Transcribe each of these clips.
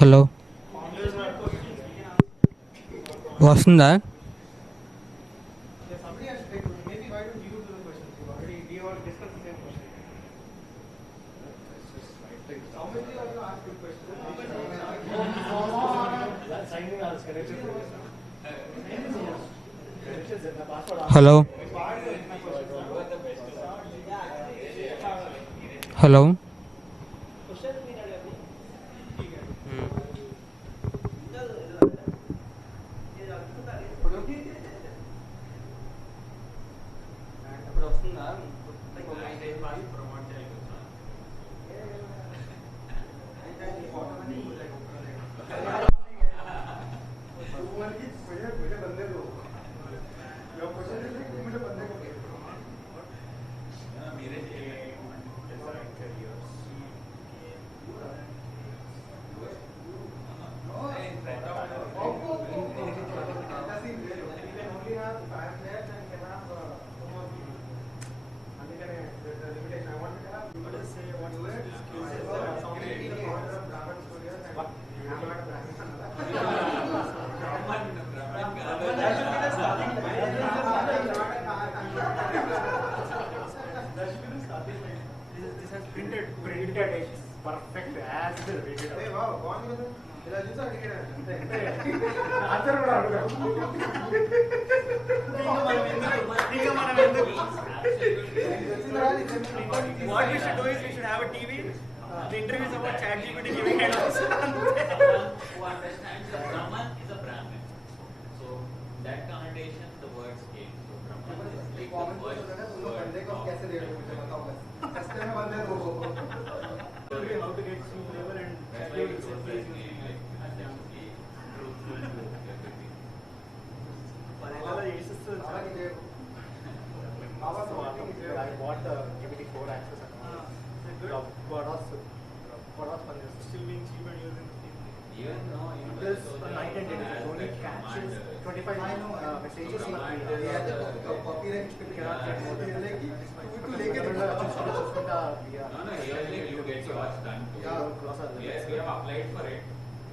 Hello వస్తుందా? Hello hello What we should do is we should have a TV. The interview is about ChatGPT giving headlines. Who understands that Brahman is a Brahmin. So that connotation the words came. So Brahman is like the first word How to get some flavor and that's why it goes that name, like absolutely truthful to everything. I bought the GPT-4 access and still being cheap and using Even though this night and day it only catches 25 messages in a Brahman minute. is Cannot get more than that. No, here like you get yours done too. Yes, we have applied for it.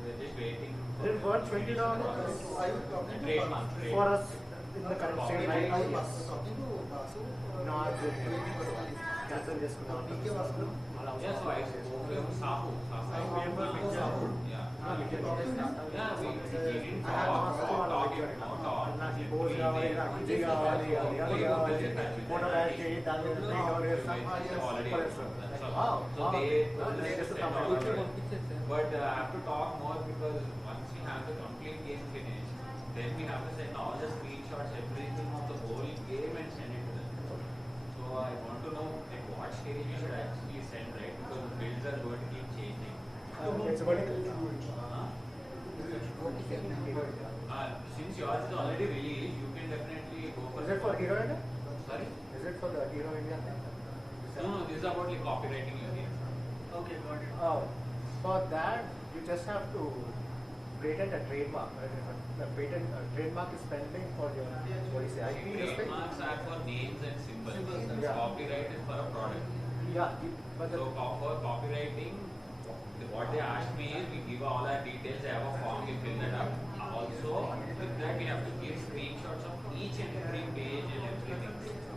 We're just waiting. Is it worth $20 Trademark. for us in the current state right now? Yes. Not good. Cancel this now. Yeah, so I spoke with Sahu. Yeah. Yeah, we didn't talk. But I have to talk more because once we have the complete game finished, then we have to send all the screenshots, everything of the whole game and send it to them. So I want to know at what stage we should actually send, right? Because the builds are going to keep changing. It's vertical. Since yours is already released, you can definitely go for Is it for Hero India? Sorry? Is it for the Hero India? No, this is about like copywriting unit. Okay, got it. For that, you just have to patent a trademark. Trademark is pending for your what do you say? IP respect? Trademarks are for names and symbols. Yeah. Copyright is for a product. Yeah, but So for copywriting, what they asked me is we give all our details, they have a form, we fill that up. Also, with that we have to give screenshots of each and every page and everything.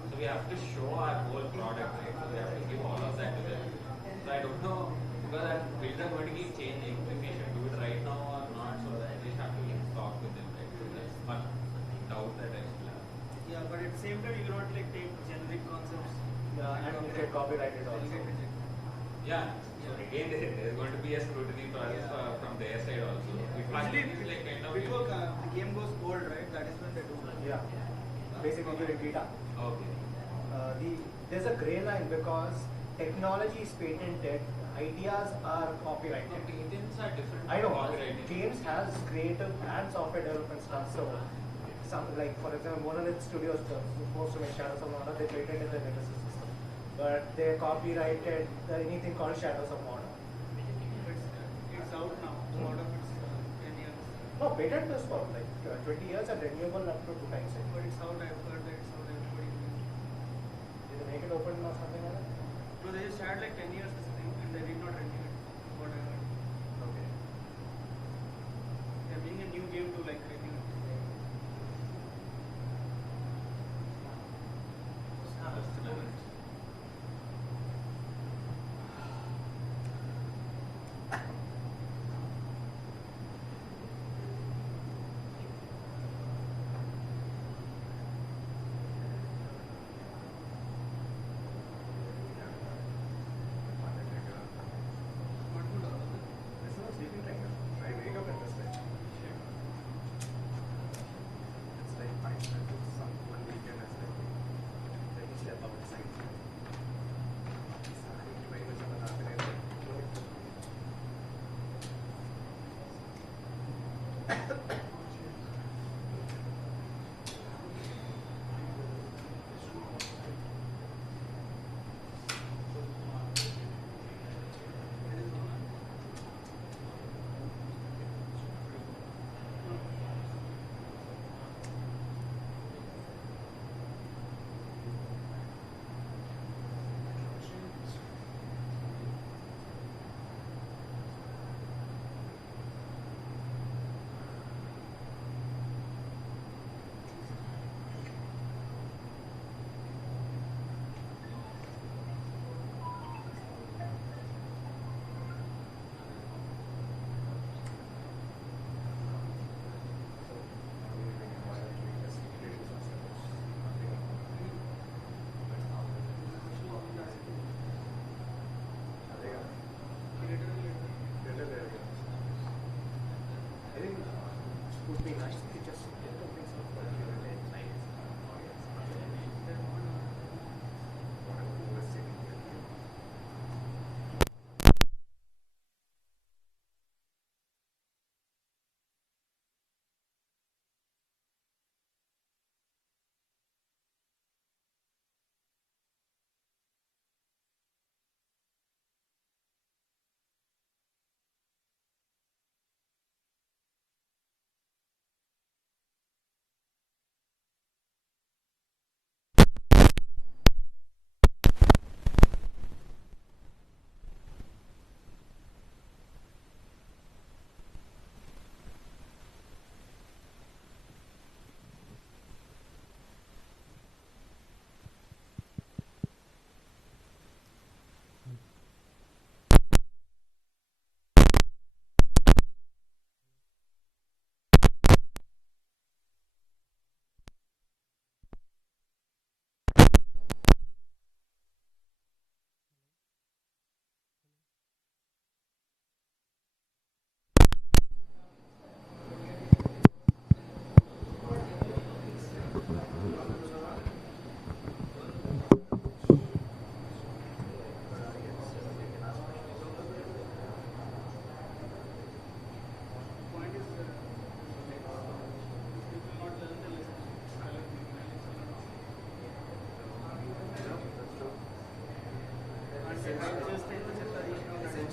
So we have to show our whole product, right? So we have to give all of that to them. So I don't know, because our builds are going to keep changing, if we should do it right now or not, so I just have to talk with them, right? So that's one doubt that I still have. Yeah, but at the same time, you cannot like take generic concepts. and you get copyrighted also. Yeah. So again, there is going to be a scrutiny process from their side also. Usually, like kind of before the game goes cold, right? That is when they do. Yeah, basically during beta. Okay. There's a gray line because technology is patented, ideas are copyrighted. Patents are different. I know. Copyrighted. Games has creative and software development stuff. So, some like for example, Monolith Studios supposed to make Shadows of Mordor, they patented the Nemesis system, but they copyrighted anything called Shadows of Mordor. It's out now. A lot of it's 10 years. No, patent is for like 20 years and renewable up to 2 times. But it's out. I've heard that it's out. Everybody knows. Did they make it open or something like that? No, they just had like 10 years or something, and they did not renew it. What I heard. Okay.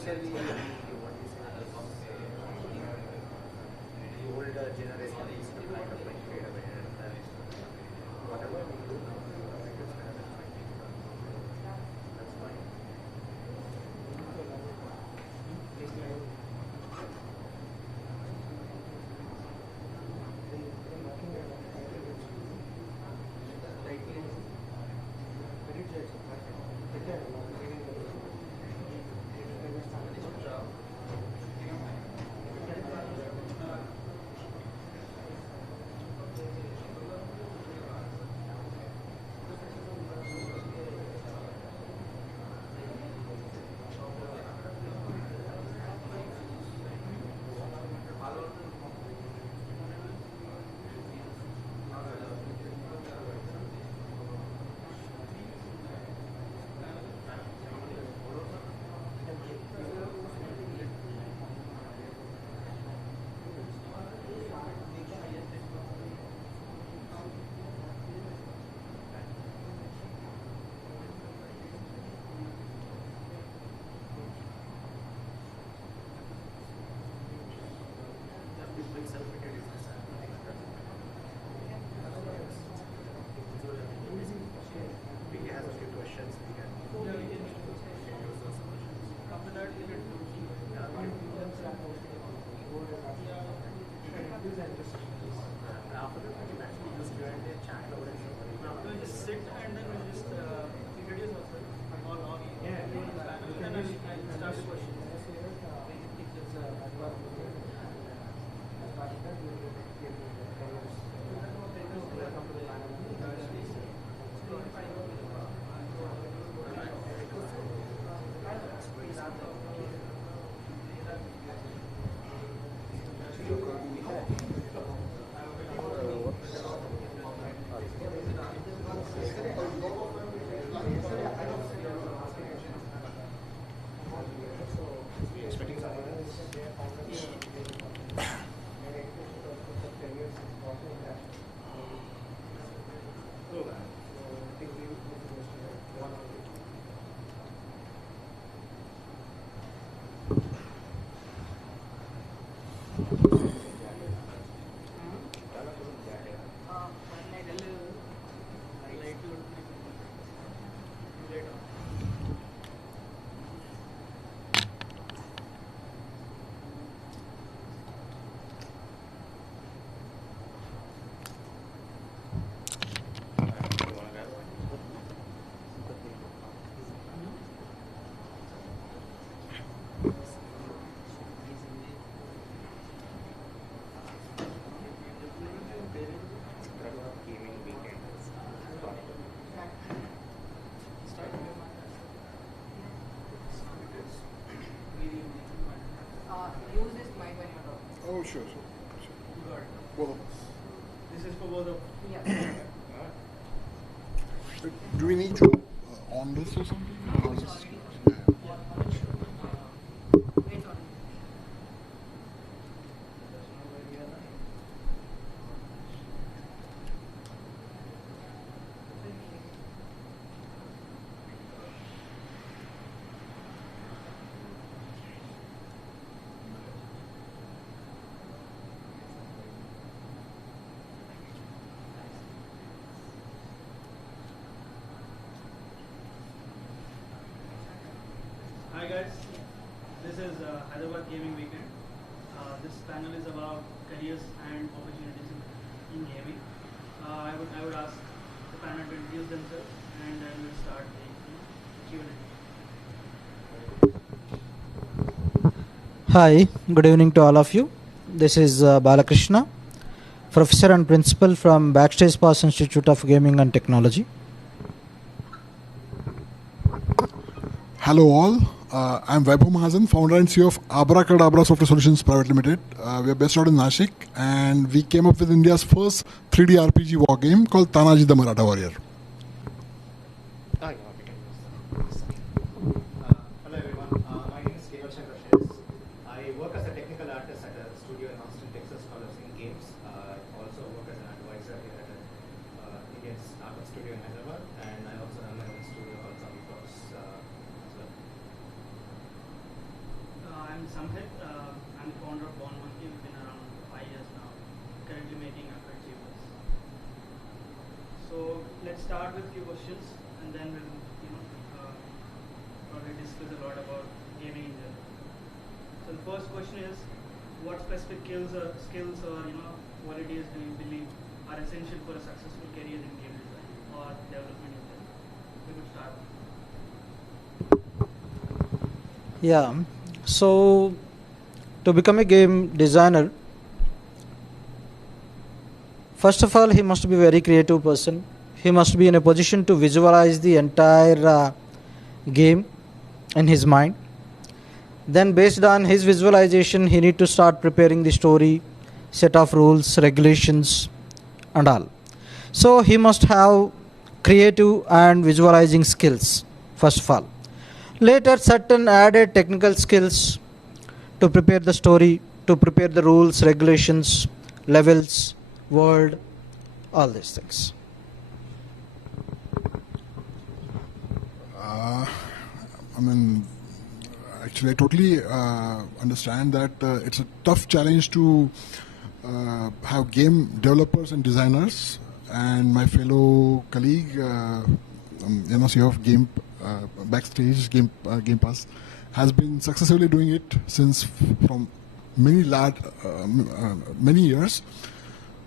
especially what do you say, the older generation is kind of like fade away, and whatever we do now, I think it's kind of that's fine. Just sit and then we'll just introduce ourselves. All and then I'll start the questions. Oh, sure. Both of us. This is for both of Yeah. Do we need to on this or something? Or is this- Wait on. Hi guys, this is Hyderabad Gaming Weekend. This panel is about careers and opportunities in gaming. I would ask the panel to introduce themselves and then we'll start the Q&A. Hi, good evening to all of you. This is Balakrishna, Professor and Principal from Backstage Pass Institute of Gaming and Technology. Hello all. I'm Vaibhav Mahajan, founder and CEO of Abracadabra Software Solutions Private Limited. We are based out in Nashik, and we came up with India's first 3D RPG war game called Tanaji the Maratha Warrior. Hello everyone, my name is Keval Shankar Shes. I work as a technical artist at a studio in Austin, Texas called Games. I also work as an advisor here at an Indian startup studio in Hyderabad, and I also run my own studio called Zombie Fox as well. I'm Samhit. I'm the founder of Born Monkey. We've been around 5 years now, currently making achievers. So let's start with a few questions, and then we'll probably discuss a lot about gaming in general. So the first question is, what specific skills or qualities do you believe are essential for a successful career in game design or development in general? We could start. Yeah, so to become a game designer, first of all, he must be a very creative person. He must be in a position to visualize the entire game in his mind. Then based on his visualization, he need to start preparing the story, set of rules, regulations and all. So he must have creative and visualizing skills, first of all. Later, certain added technical skills to prepare the story, to prepare the rules, regulations, levels, world, all these things. Actually, I totally understand that it's a tough challenge to have game developers and designers. And my fellow colleague, CEO of Game Backstage Game Pass, has been successfully doing it since from many years.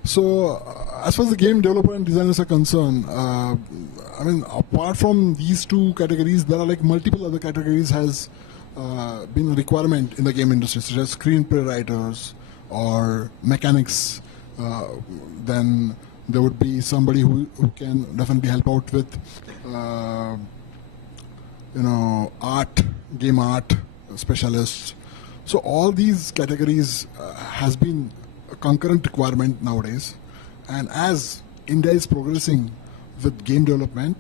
So, as far as the game developer and designers are concerned, apart from these two categories, there are like multiple other categories has been a requirement in the game industry, such as screenplay writers or mechanics. Then there would be somebody who can definitely help out with, art, game art specialists. So all these categories has been a concurrent requirement nowadays. And as India is progressing with game development,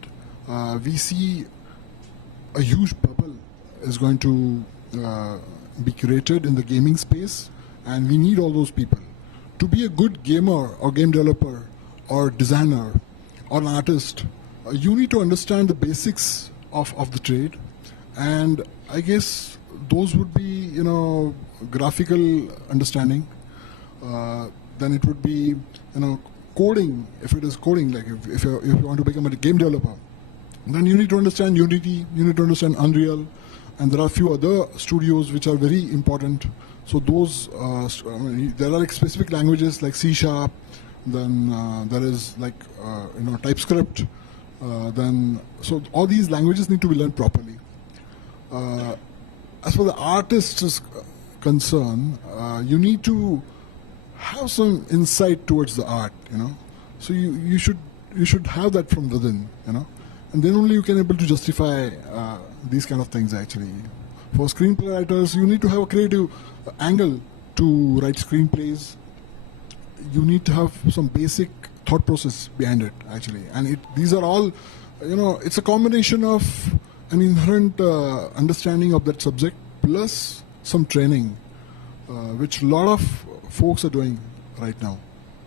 we see a huge bubble is going to be created in the gaming space, and we need all those people. To be a good gamer or game developer or designer or an artist, you need to understand the basics of the trade, and I guess those would be graphical understanding. Then it would be coding. If it is coding, like if you want to become a game developer, then you need to understand Unity, you need to understand Unreal, and there are a few other studios which are very important. So those there are like specific languages like C#. Then there is like TypeScript. Then so all these languages need to be learned properly. As for the artist is concerned, you need to have some insight towards the art. So you should have that from within. And then only you can able to justify these kind of things. Actually, for screenplay writers, you need to have a creative angle to write screenplays. You need to have some basic thought process behind it, actually. And these are all, it's a combination of an inherent understanding of that subject plus some training, which a lot of folks are doing right now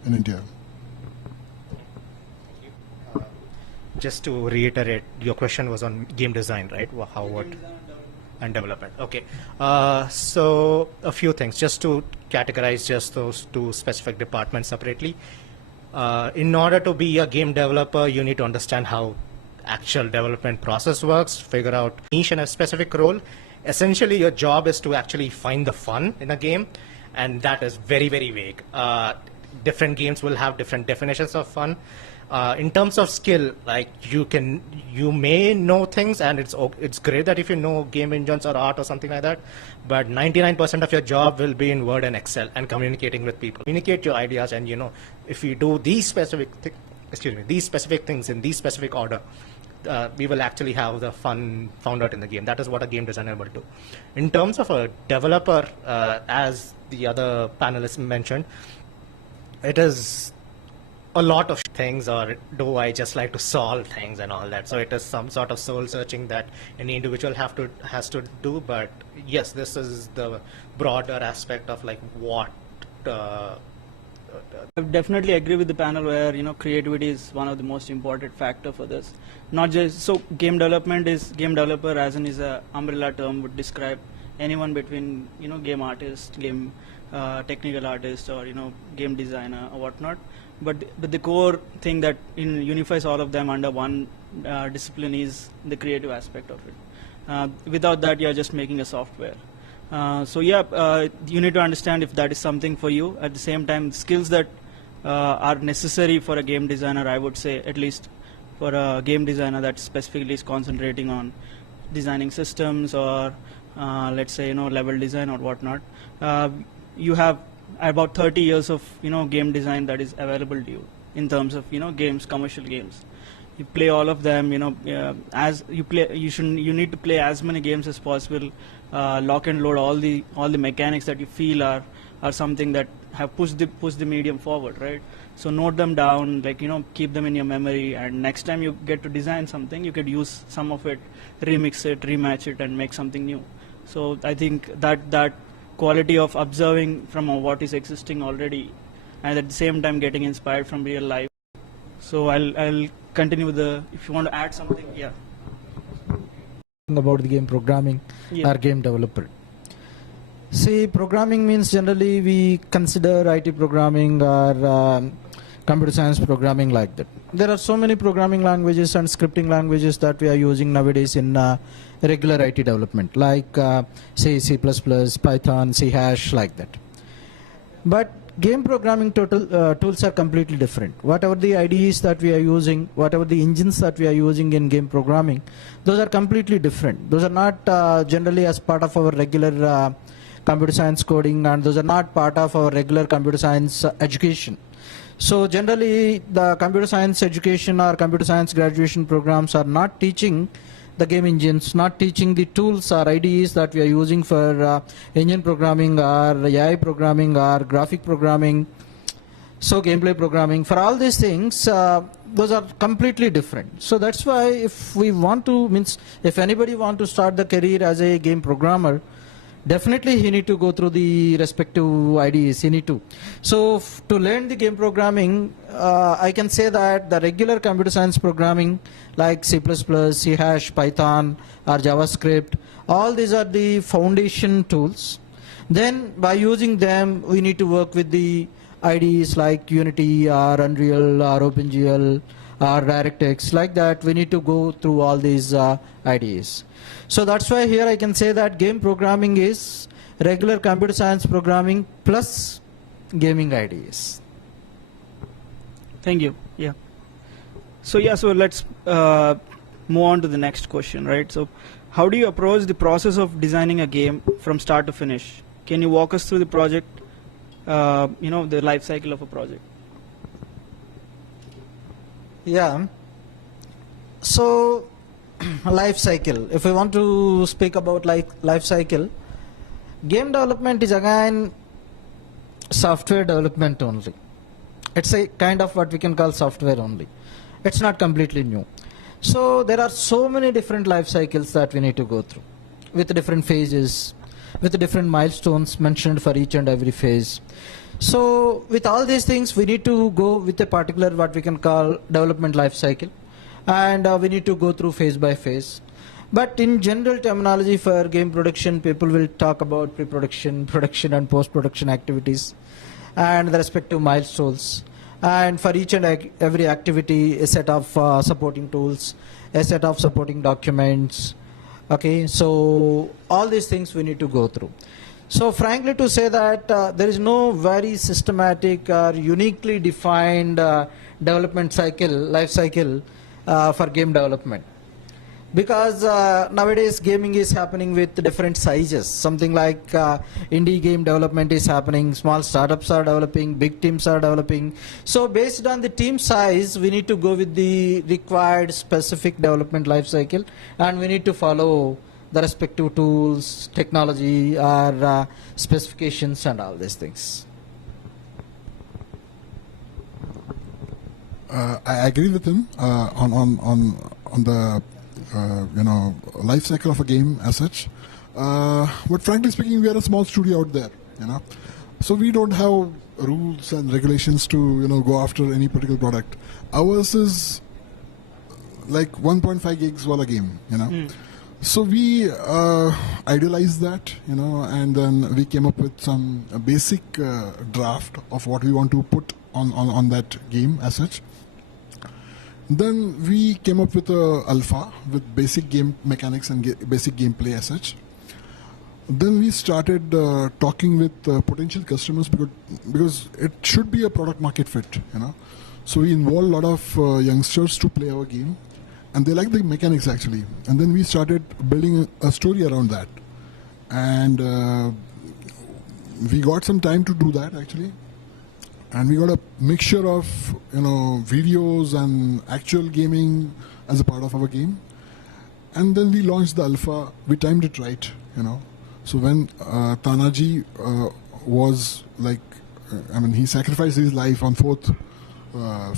in India. Just to reiterate, your question was on game design, right? How, what? And development. Okay. So a few things, just to categorize just those two specific departments separately. In order to be a game developer, you need to understand how actual development process works, figure out niche and a specific role. Essentially, your job is to actually find the fun in a game, and that is very, very vague. Different games will have different definitions of fun. In terms of skill, like you may know things, and it's great that if you know game engines or art or something like that, but 99% of your job will be in Word and Excel and communicating with people. Communicate your ideas, and if you do these specific things in these specific order, we will actually have the fun found out in the game. That is what a game designer will do. In terms of a developer, as the other panelists mentioned, it is a lot of things, or do I just like to solve things and all that? So it is some sort of soul searching that any individual has to do. But yes, this is the broader aspect of like what. I definitely agree with the panel where creativity is one of the most important factor for this. Not just so game development is game developer as in is a umbrella term would describe anyone between game artist, game technical artist, or game designer or whatnot. But the core thing that unifies all of them under one discipline is the creative aspect of it. Without that, you're just making a software. You need to understand if that is something for you. At the same time, skills that are necessary for a game designer, I would say, at least for a game designer that specifically is concentrating on designing systems or let's say level design or whatnot. You have about 30 years of game design that is available to you in terms of games, commercial games. You play all of them. As you play, you need to play as many games as possible. Lock and load all the mechanics that you feel are something that have pushed the medium forward, right? So note them down, keep them in your memory, and next time you get to design something, you could use some of it, remix it, rematch it, and make something new. So I think that quality of observing from what is existing already, and at the same time getting inspired from real life. So I'll continue with if you want to add something, yeah. About the game programming or game developer. See, programming means generally we consider IT programming or computer science programming like that. There are so many programming languages and scripting languages that we are using nowadays in regular IT development, like say C++, Python, C#, like that. But game programming tools are completely different. Whatever the IDEs that we are using, whatever the engines that we are using in game programming, those are completely different. Those are not generally as part of our regular computer science coding, and those are not part of our regular computer science education. So generally the computer science education or computer science graduation programs are not teaching the game engines, not teaching the tools or IDEs that we are using for engine programming or AI programming or graphic programming, so gameplay programming. For all these things, those are completely different. So that's why if anybody want to start the career as a game programmer, definitely he need to go through the respective IDEs. He need to. So to learn the game programming, I can say that the regular computer science programming like C++, C#, Python or JavaScript, all these are the foundation tools. Then by using them, we need to work with the IDEs like Unity or Unreal or OpenGL or DirectX. Like that, we need to go through all these IDEs. So that's why here I can say that game programming is regular computer science programming plus gaming IDEs. Thank you. Yeah. So let's move on to the next question, right? So how do you approach the process of designing a game from start to finish? Can you walk us through the project, the life cycle of a project? Yeah. So life cycle. If we want to speak about life cycle, game development is again software development only. It's a kind of what we can call software only. It's not completely new. So there are so many different life cycles that we need to go through with different phases, with different milestones mentioned for each and every phase. So with all these things, we need to go with a particular what we can call development life cycle, and we need to go through phase by phase. But in general terminology for game production, people will talk about pre-production, production and post-production activities and the respective milestones. And for each and every activity, a set of supporting tools, a set of supporting documents. Okay, so all these things we need to go through. So frankly to say that there is no very systematic or uniquely defined development cycle, life cycle for game development. Because nowadays gaming is happening with different sizes. Something like indie game development is happening, small startups are developing, big teams are developing. So based on the team size, we need to go with the required specific development life cycle, and we need to follow the respective tools, technology, or specifications and all these things. I agree with him on the life cycle of a game as such. But frankly speaking, we are a small studio out there, so we don't have rules and regulations to go after any particular product. Ours is like 1.5 gigs wala game, So we idealized that, and then we came up with some basic draft of what we want to put on that game as such. Then we came up with a alpha with basic game mechanics and basic gameplay as such. Then we started talking with potential customers because it should be a product market fit, So we involved a lot of youngsters to play our game, and they like the mechanics actually. And then we started building a story around that, and we got some time to do that actually. And we got a mixture of videos and actual gaming as a part of our game. And then we launched the alpha. We timed it right, So when Tanaji was he sacrificed his life on 4th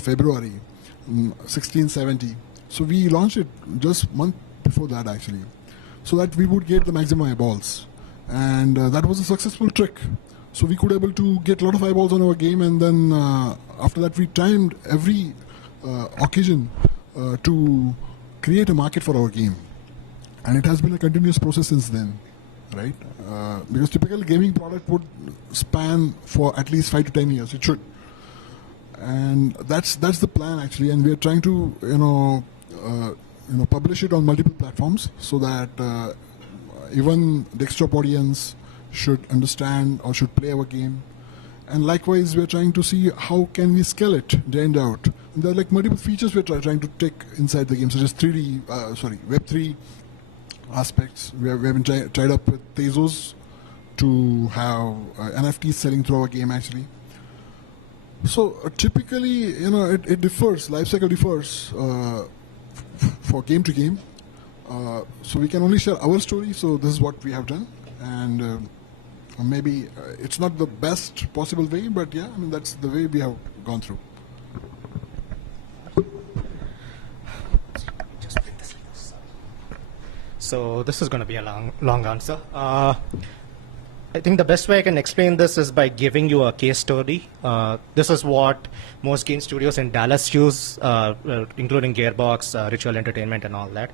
February 1670. So we launched it just a month before that actually, so that we would get the maximum eyeballs. And that was a successful trick. So we could able to get a lot of eyeballs on our game, and then after that we timed every occasion to create a market for our game. And it has been a continuous process since then, right? Because typical gaming product would span for at least 5 to 10 years. It should. And that's the plan actually, and we are trying to publish it on multiple platforms so that even desktop audience should understand or should play our game. And likewise, we're trying to see how can we scale it day and out. And there are multiple features we're trying to take inside the game, such as Web3 aspects. We have been tied up with Tezos to have NFTs selling through our game actually. So typically, it differs, life cycle differs for game to game. So we can only share our story, so this is what we have done. And maybe it's not the best possible way, but yeah, that's the way we have gone through. So this is going to be a long answer. I think the best way I can explain this is by giving you a case story. This is what most game studios in Dallas use, including Gearbox, Ritual Entertainment, and all that.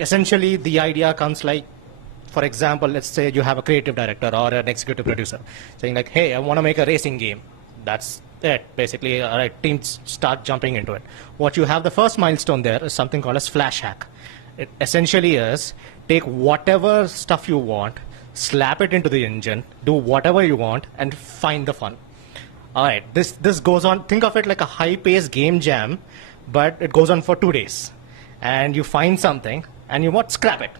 Essentially, the idea comes like, for example, let's say you have a creative director or an executive producer saying like, hey, I want to make a racing game. That's it. Basically, all right, teams start jumping into it. What you have, the first milestone there is something called as flash hack. It essentially is take whatever stuff you want, slap it into the engine, do whatever you want, and find the fun. All right, this goes on. Think of it like a high-paced game jam, but it goes on for 2 days. And you find something, and you scrap it.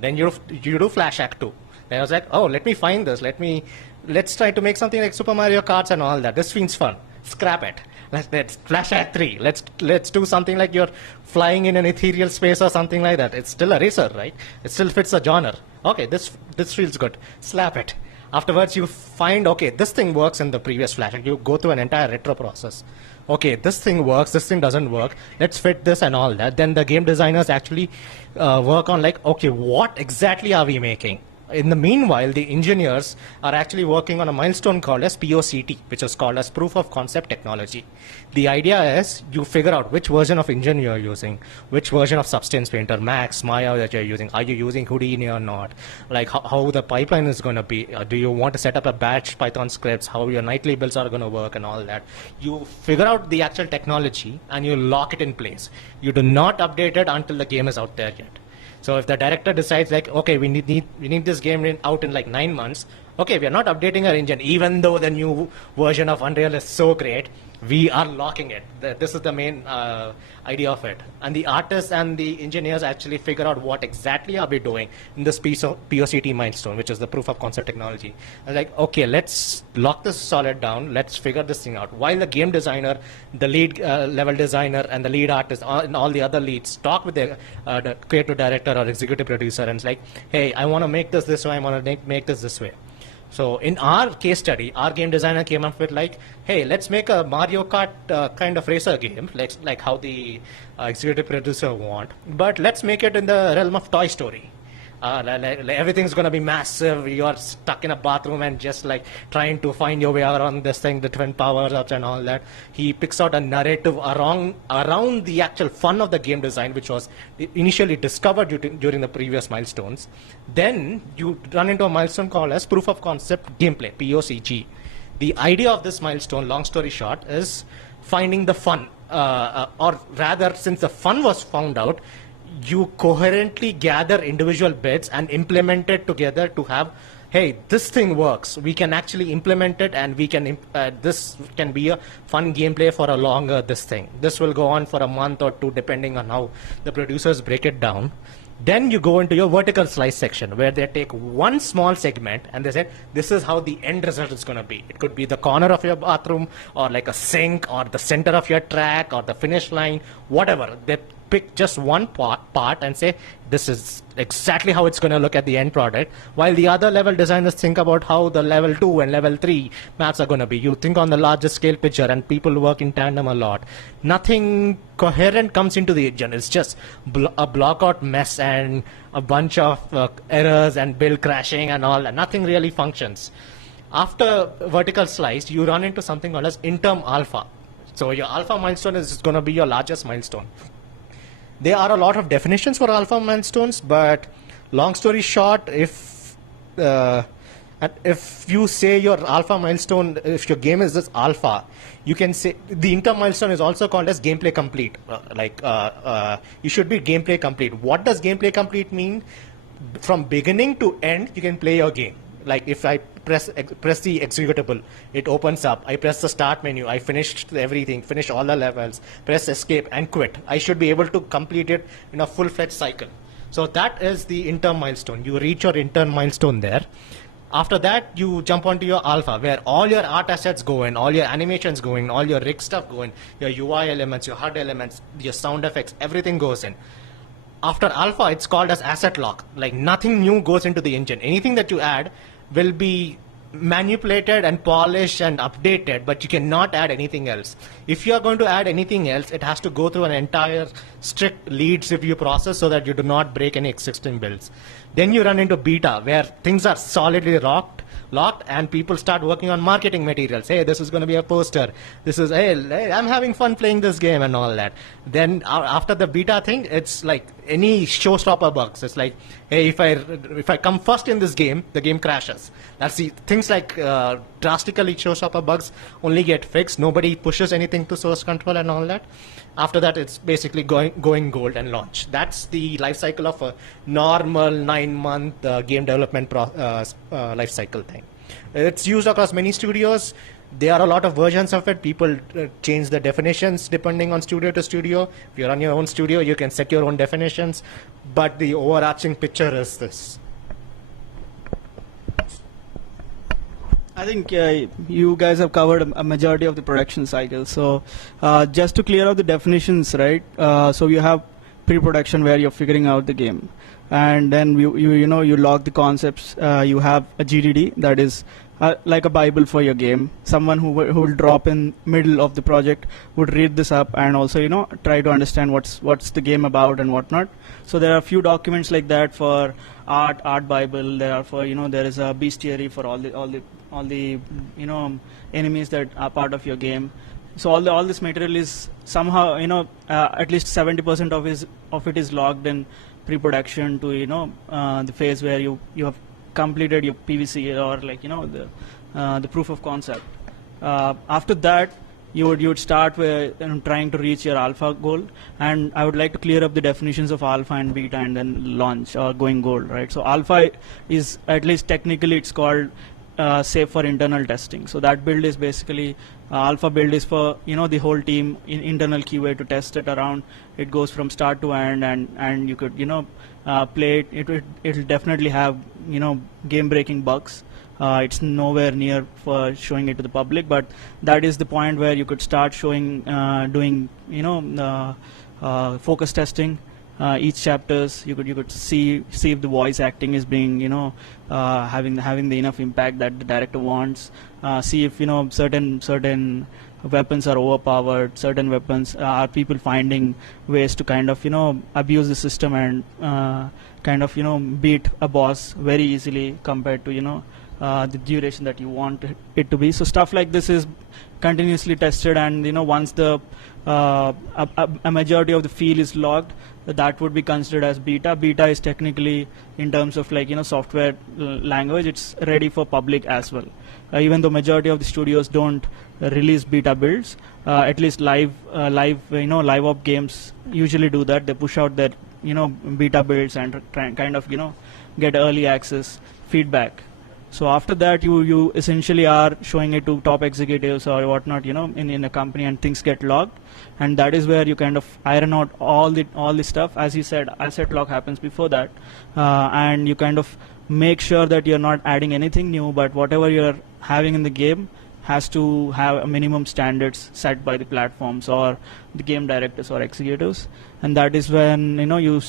Then you do Flash Hack 2. Then I was like, oh, let me find this. Let's try to make something like Super Mario Karts and all that. This seems fun. Scrap it. Let's Flash Hack 3. Let's do something like you're flying in an ethereal space or something like that. It's still a racer, right? It still fits the genre. Okay, this feels good. Slap it. Afterwards, you find, okay, this thing works in the previous Flash Hack. You go through an entire retro process. Okay, this thing works, this thing doesn't work, let's fit this and all that. Then the game designers actually work on okay, what exactly are we making? In the meanwhile, the engineers are actually working on a milestone called as POCT, which is called as Proof of Concept Technology. The idea is you figure out which version of engine you're using, which version of Substance Painter, Max, Maya that you're using. Are you using Houdini or not? Like how the pipeline is going to be. Do you want to set up a batch Python scripts? How your nightly builds are going to work and all that. You figure out the actual technology and you lock it in place. You do not update it until the game is out there yet. So if the director decides okay, we need this game out in 9 months, okay, we are not updating our engine, even though the new version of Unreal is so great, we are locking it. This is the main idea of it. And the artists and the engineers actually figure out what exactly are we doing in this piece of POCT milestone, which is the proof of concept technology. And okay, let's lock this solid down. Let's figure this thing out. While the game designer, the lead level designer, and the lead artist, and all the other leads talk with the creative director or executive producer, and it's hey, I want to make this way. I want to make this way. So in our case study, our game designer came up with hey, let's make a Mario Kart kind of racer game, like how the executive producer want, but let's make it in the realm of Toy Story. Everything's going to be massive. You are stuck in a bathroom and just like trying to find your way around this thing, the twin power-ups and all that. He picks out a narrative around the actual fun of the game design, which was initially discovered during the previous milestones. Then you run into a milestone called as proof of concept gameplay, POCG. The idea of this milestone, long story short, is finding the fun, or rather, since the fun was found out, you coherently gather individual bits and implement it together to have, hey, this thing works. We can actually implement it, and we can this can be a fun gameplay for a longer this thing. This will go on for a month or two, depending on how the producers break it down. Then you go into your vertical slice section, where they take one small segment and they say, this is how the end result is going to be. It could be the corner of your bathroom, or like a sink, or the center of your track, or the finish line, whatever. They pick just one part and say, this is exactly how it's going to look at the end product, while the other level designers think about how the level 2 and level 3 maps are going to be. You think on the larger scale picture, and people work in tandem a lot. Nothing coherent comes into the engine. It's just a block-out mess and a bunch of errors and build crashing and all. Nothing really functions. After vertical slice, you run into something called as interim alpha. So your alpha milestone is going to be your largest milestone. There are a lot of definitions for alpha milestones, but long story short, if you say your alpha milestone, if your game is this alpha, you can say the inter milestone is also called as gameplay complete. You should be gameplay complete. What does gameplay complete mean? From beginning to end, you can play your game. Like if I press the executable, it opens up. I press the start menu. I finished everything, finish all the levels, press escape and quit. I should be able to complete it in a full-fledged cycle. So that is the intern milestone. You reach your intern milestone there. After that, you jump onto your alpha, where all your art assets go in, all your animations go in, all your rig stuff go in, your UI elements, your HUD elements, your sound effects, everything goes in. After alpha, it's called as asset lock. Like nothing new goes into the engine. Anything that you add will be manipulated and polished and updated, but you cannot add anything else. If you are going to add anything else, it has to go through an entire strict lead review process so that you do not break any existing builds. Then you run into beta, where things are solidly locked, and people start working on marketing materials. Hey, this is going to be a poster. This is, hey, I'm having fun playing this game and all that. Then after the beta thing, it's like any showstopper bugs. It's like, hey, if I come first in this game, the game crashes. That's the things like drastically showstopper bugs only get fixed. Nobody pushes anything to source control and all that. After that, it's basically going gold and launch. That's the life cycle of a normal 9-month game development life cycle thing. It's used across many studios. There are a lot of versions of it. People change the definitions depending on studio to studio. If you're on your own studio, you can set your own definitions. But the overarching picture is this. I think you guys have covered a majority of the production cycle. So just to clear out the definitions, right? So you have pre-production where you're figuring out the game, and then you log the concepts. You have a GDD that is like a Bible for your game. Someone who will drop in middle of the project would read this up and also try to understand what's the game about and whatnot. So there are a few documents like that for art Bible. There are for there is a bestiary for all the enemies that are part of your game. So all this material is somehow at least 70% of it is logged in pre-production to the phase where you have completed your PVC or the proof of concept. After that, you would start with trying to reach your alpha goal, and I would like to clear up the definitions of alpha and beta and then launch or going gold, right? So alpha is, at least technically, it's called safe for internal testing. So that build is basically alpha build is for the whole team in internal QA to test it around. It goes from start to end, and you could play it. It'll definitely have game breaking bugs. It's nowhere near for showing it to the public, but that is the point where you could start showing doing focus testing. Each chapters you could see if the voice acting is being having the enough impact that the director wants. See if certain weapons are overpowered, certain weapons are people finding ways to kind of abuse the system and kind of beat a boss very easily compared to the duration that you want it to be. So stuff like this is continuously tested, and once the a majority of the field is logged, that would be considered as beta. Beta is technically, in terms of software language, it's ready for public as well. Even though majority of the studios don't release beta builds, at least live op games usually do that. They push out their beta builds and kind of get early access feedback. So after that, you essentially are showing it to top executives or whatnot, in a company, and things get logged, and that is where you kind of iron out all the stuff. As you said, asset lock happens before that, and you kind of make sure that you're not adding anything new, but whatever you're having in the game has to have a minimum standards set by the platforms or the game directors or executives, and that is when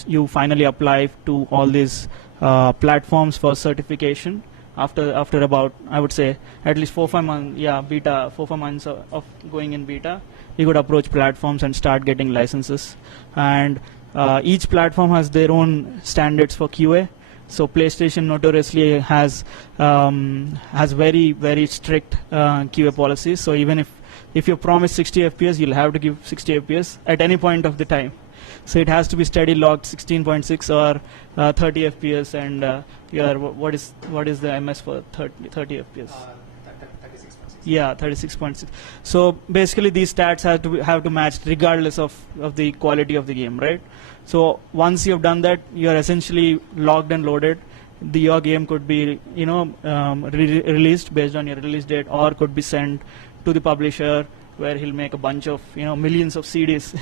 you finally apply to all these platforms for certification. After about, I would say, at least 4-5 months, 4-5 months of going in beta, you could approach platforms and start getting licenses. And each platform has their own standards for QA. So PlayStation notoriously has very, very strict QA policies. So even if you promise 60 FPS, you'll have to give 60 FPS at any point of the time. So it has to be steady locked 16.6 or 30 FPS, and what is the MS for 30 FPS? 36.6. Yeah, 36.6. So basically, these stats have to match regardless of the quality of the game, right? So once you've done that, you're essentially logged and loaded. Your game could be released based on your release date, or could be sent to the publisher, where he'll make a bunch of millions of CDs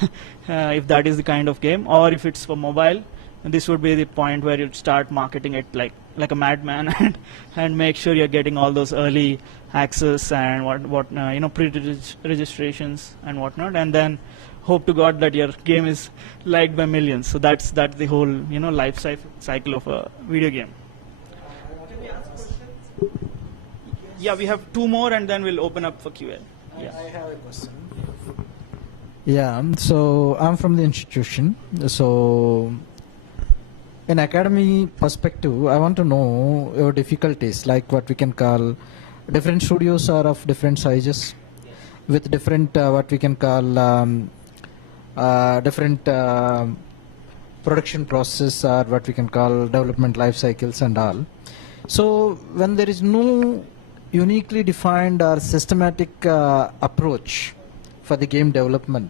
if that is the kind of game. Or if it's for mobile, this would be the point where you'd start marketing it like a madman and make sure you're getting all those early access and pre-registrations and whatnot, and then hope to God that your game is liked by millions. So that's the whole life cycle of a video game. Can we ask questions? Yeah, we have 2 more, and then we'll open up for QA. Yeah. I have a question. Yeah, so I'm from the institution. So, in academy perspective, I want to know your difficulties, like what we can call different studios are of different sizes, with different what we can call different production process, or what we can call development life cycles and all. So, when there is no uniquely defined or systematic approach for the game development,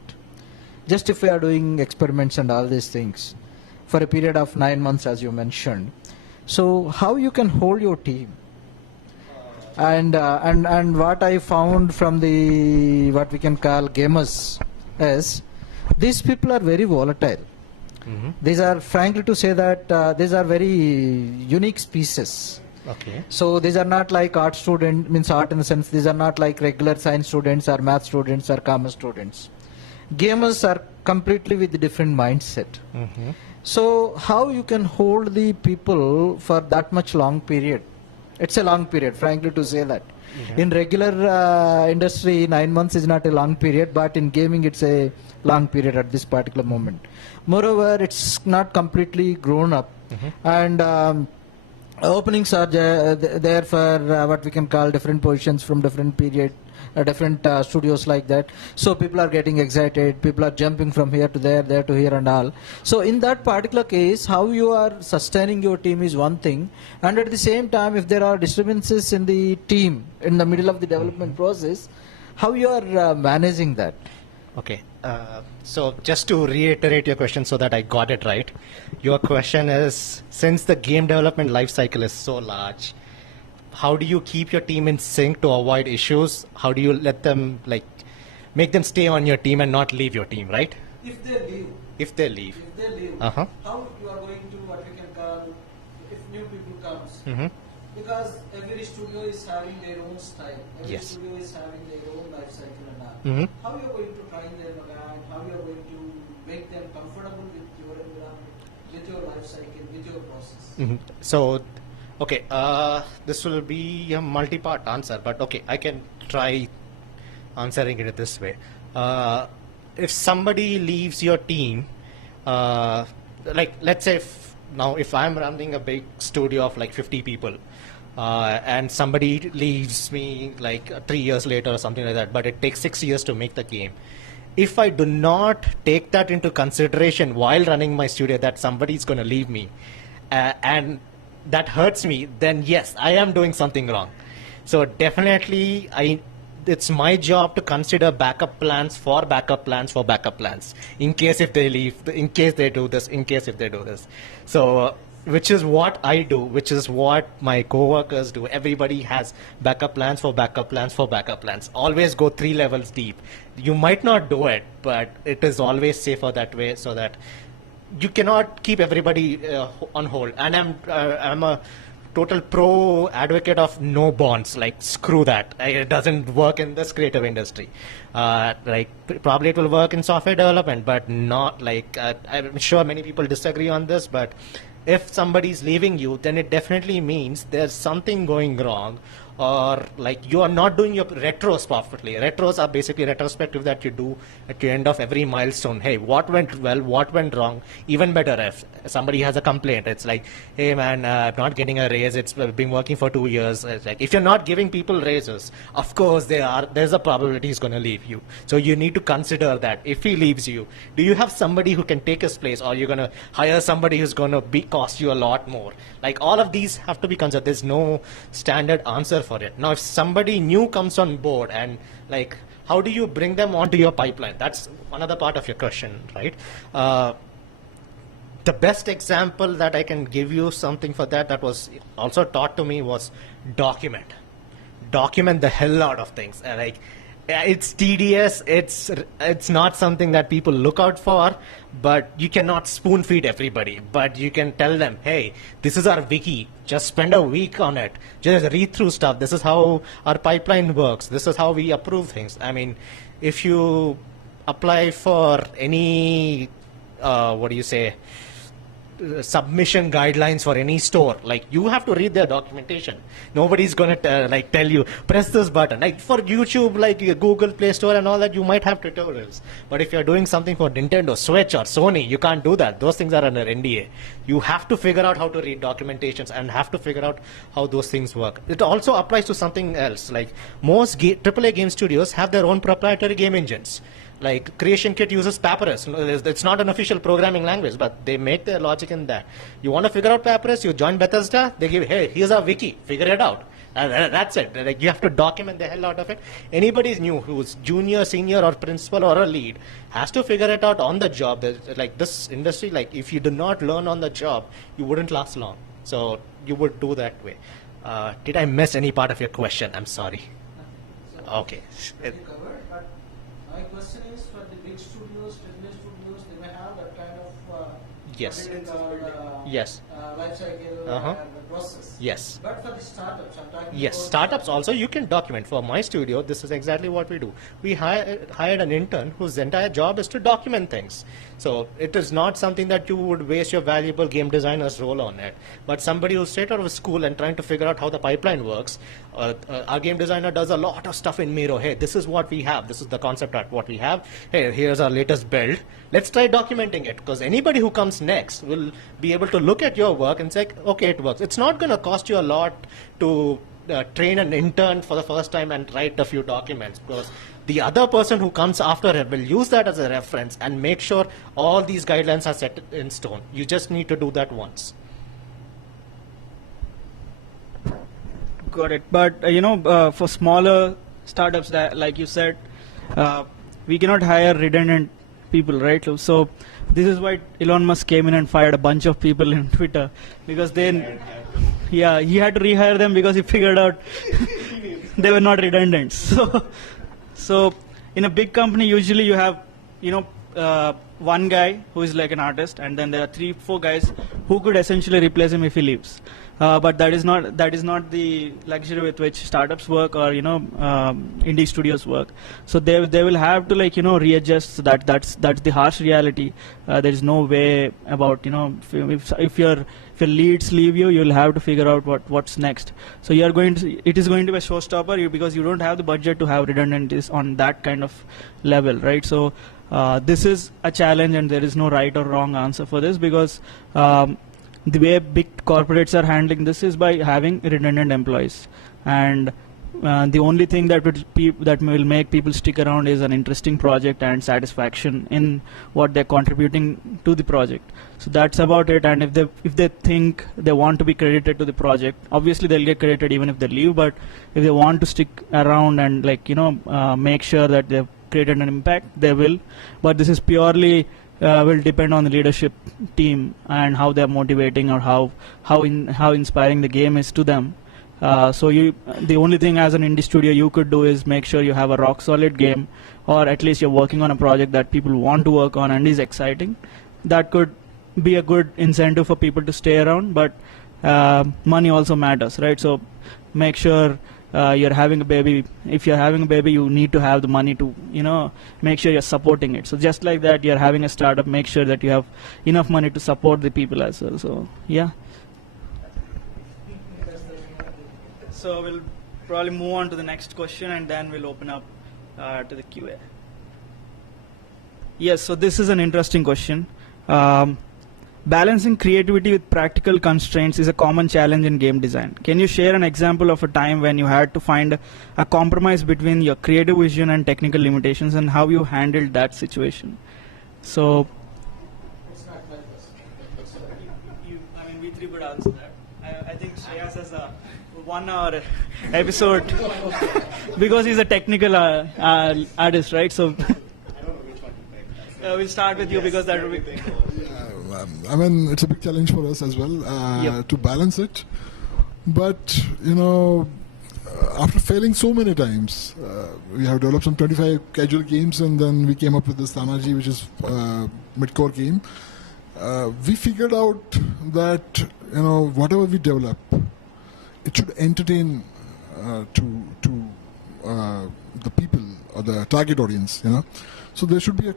just if we are doing experiments and all these things for a period of 9 months, as you mentioned, so how you can hold your team? And what I found from the what we can call gamers is these people are very volatile. Mm-hmm. These are, frankly to say that, these are very unique species. Okay. So these are not like art student, means art in the sense, these are not like regular science students or math students or commerce students. Gamers are completely with a different mindset. Mm-hmm. So how you can hold the people for that much long period? It's a long period, frankly to say that. Okay. In regular industry, 9 months is not a long period, but in gaming it's a long period at this particular moment. Moreover, it's not completely grown up. Mm-hmm. And openings are there for what we can call different positions from different period, different studios like that. So people are getting excited, people are jumping from here to there, there to here and all. So in that particular case, how you are sustaining your team is one thing, and at the same time, if there are disturbances in the team in the middle of the development process, how you are managing that? Okay. So just to reiterate your question so that I got it right, your question is, since the game development life cycle is so large, how do you keep your team in sync to avoid issues? How do you let them, make them stay on your team and not leave your team, right? If they leave. If they leave. If they leave, Uh-huh. how you are going to what we can call if new people comes? Mm-hmm. Because every studio is having their own style. Every Yes. studio is having their own life cycle and all. Mm-hmm. How you are going to train them again? How you are going to make them comfortable with your environment, with your life cycle, with your process? Mm-hmm. So, okay, this will be a multi-part answer, but okay, I can try answering it this way. If somebody leaves your team, like let's say if I'm running a big studio of like 50 people, and somebody leaves me like 3 years later or something like that, but it takes 6 years to make the game. If I do not take that into consideration while running my studio, that somebody is going to leave me, and that hurts me, then yes, I am doing something wrong. So definitely, it's my job to consider backup plans for backup plans for backup plans, in case if they leave, in case they do this, in case if they do this. So which is what I do, which is what my coworkers do. Everybody has backup plans for backup plans for backup plans. Always go 3 levels deep. You might not do it, but it is always safer that way, so that you cannot keep everybody on hold. And I'm a total pro advocate of no bonds. Like, screw that. It doesn't work in this creative industry. Like, probably it will work in software development, but not like, I'm sure many people disagree on this, but if somebody's leaving you, then it definitely means there's something going wrong, or like you are not doing your retros properly. Retros are basically retrospective that you do at the end of every milestone. Hey, what went well, what went wrong? Even better if somebody has a complaint. It's like, hey man, I'm not getting a raise. It's been working for 2 years. It's like, if you're not giving people raises, of course there's a probability he's going to leave you. So you need to consider that. If he leaves you, do you have somebody who can take his place, or you're going to hire somebody who's going to cost you a lot more? Like, all of these have to be considered. There's no standard answer for it. Now, if somebody new comes on board, and like, how do you bring them onto your pipeline? That's another part of your question, right? The best example that I can give you something for that was also taught to me was document. Document the hell out of things. Like, it's tedious. It's not something that people look out for, but you cannot spoon feed everybody. But you can tell them, hey, this is our wiki. Just spend a week on it. Just read through stuff. This is how our pipeline works. This is how we approve things. I mean, if you apply for any, submission guidelines for any store, like, you have to read their documentation. Nobody's going to tell you press this button. Like, for YouTube, like Google Play Store and all that, you might have tutorials, but if you're doing something for Nintendo Switch or Sony, you can't do that. Those things are under NDA. You have to figure out how to read documentations and have to figure out how those things work. It also applies to something else. Like, most AAA game studios have their own proprietary game engines. Like, Creation Kit uses Papyrus. It's not an official programming language, but they make their logic in that. You want to figure out Papyrus, you join Bethesda, they give, hey, here's our wiki, figure it out. And that's it. Like, you have to document the hell out of it. Anybody new who's junior, senior, or principal, or a lead has to figure it out on the job. Like, this industry, like, if you do not learn on the job, you wouldn't last long. So you would do that way. Did I miss any part of your question? I'm sorry. Okay. My question is, for the big studios, AAA studios, they may have that kind of yes. Yes. Life cycle and the process. Yes. But for the startups, I'm talking yes, about startups also you can document. For my studio, this is exactly what we do. We hired an intern whose entire job is to document things. So it is not something that you would waste your valuable game designer's role on it. But somebody who's straight out of school and trying to figure out how the pipeline works, our game designer does a lot of stuff in Miro. Hey, this is what we have. This is the concept art what we have. Hey, here's our latest build. Let's try documenting it, because anybody who comes next will be able to look at your work and say, okay, it works. It's not going to cost you a lot to train an intern for the first time and write a few documents, because the other person who comes after him will use that as a reference and make sure all these guidelines are set in stone. You just need to do that once. Got it. But for smaller startups, that, like you said, we cannot hire redundant people, right? So this is why Elon Musk came in and fired a bunch of people in Twitter, because then, yeah, he had to rehire them because he figured out they were not redundant. So in a big company, usually you have, one guy who is like an artist, and then there are 3-4 guys who could essentially replace him if he leaves. But that is not the luxury with which startups work, or indie studios work. So they will have to readjust. So that's the harsh reality. There is no way about if your leads leave you, you'll have to figure out what's next. So it is going to be a showstopper because you don't have the budget to have redundancies on that kind of level, right? So this is a challenge, and there is no right or wrong answer for this, because the way big corporates are handling this is by having redundant employees, and the only thing that will make people stick around is an interesting project and satisfaction in what they're contributing to the project. So that's about it. And if they think they want to be credited to the project, obviously they'll get credited even if they leave. But if they want to stick around and make sure that they've created an impact, they will. But this is purely will depend on the leadership team and how they're motivating, or how inspiring the game is to them. So the only thing as an indie studio you could do is make sure you have a rock solid game, or at least you're working on a project that people want to work on and is exciting. That could be a good incentive for people to stay around, but money also matters, right? So make sure you're having a baby. If you're having a baby, you need to have the money to make sure you're supporting it. So just like that, you're having a startup, make sure that you have enough money to support the people as well. So yeah. So we'll probably move on to the next question, and then we'll open up to the QA. Yes, so this is an interesting question. Balancing creativity with practical constraints is a common challenge in game design. Can you share an example of a time when you had to find a compromise between your creative vision and technical limitations, and how you handled that situation? So, we three could answer that. I think Shreyas has a 1-hour episode because he's a technical artist, right? So we'll start with you because that will be. It's a big challenge for us as well to balance it. But after failing so many times, we have developed some 25 casual games, and then we came up with this Tanaji, which is mid-core game. We figured out that whatever we develop, it should entertain to the people or the target audience. So there should be a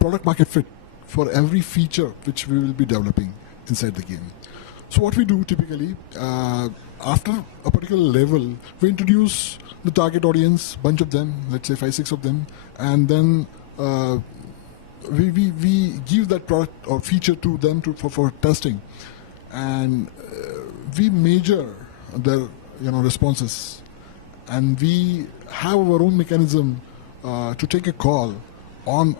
product market fit for every feature which we will be developing inside the game. So what we do typically, after a particular level, we introduce the target audience, bunch of them, let's say 5-6 of them, and then we give that product or feature to them for testing, and we measure their responses, and we have our own mechanism to take a call on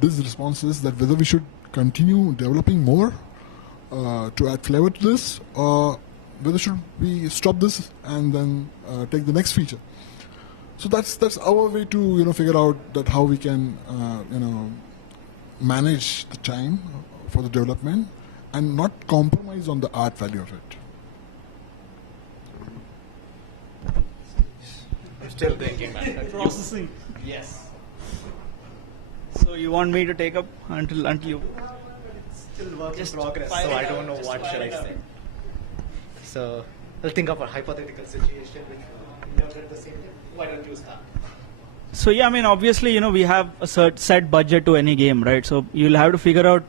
these responses, that whether we should continue developing more to add flavor to this, or whether should we stop this and then take the next feature. So that's our way to figure out that how we can manage the time for the development and not compromise on the art value of it. I'm still thinking, man. Processing. Yes. So you want me to take up until you? Still work in progress, so I don't know what should I say. So I'll think of a hypothetical situation which will interpret the same thing. Why don't you start? So yeah, obviously, we have a set budget to any game, right? So you'll have to figure out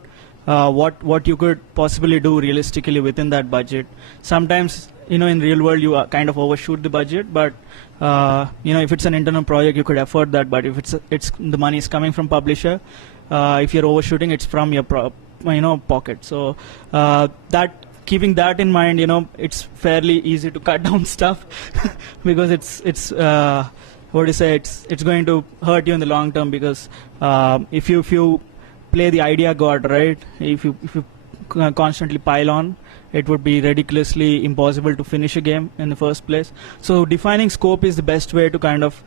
what you could possibly do realistically within that budget. Sometimes, in real world, you kind of overshoot the budget, but if it's an internal project, you could afford that. But if it's the money is coming from publisher, if you're overshooting, it's from your pocket. So keeping that in mind, it's fairly easy to cut down stuff because it's it's going to hurt you in the long term, because if you play the idea god, right? If you constantly pile on, it would be ridiculously impossible to finish a game in the first place. So defining scope is the best way to kind of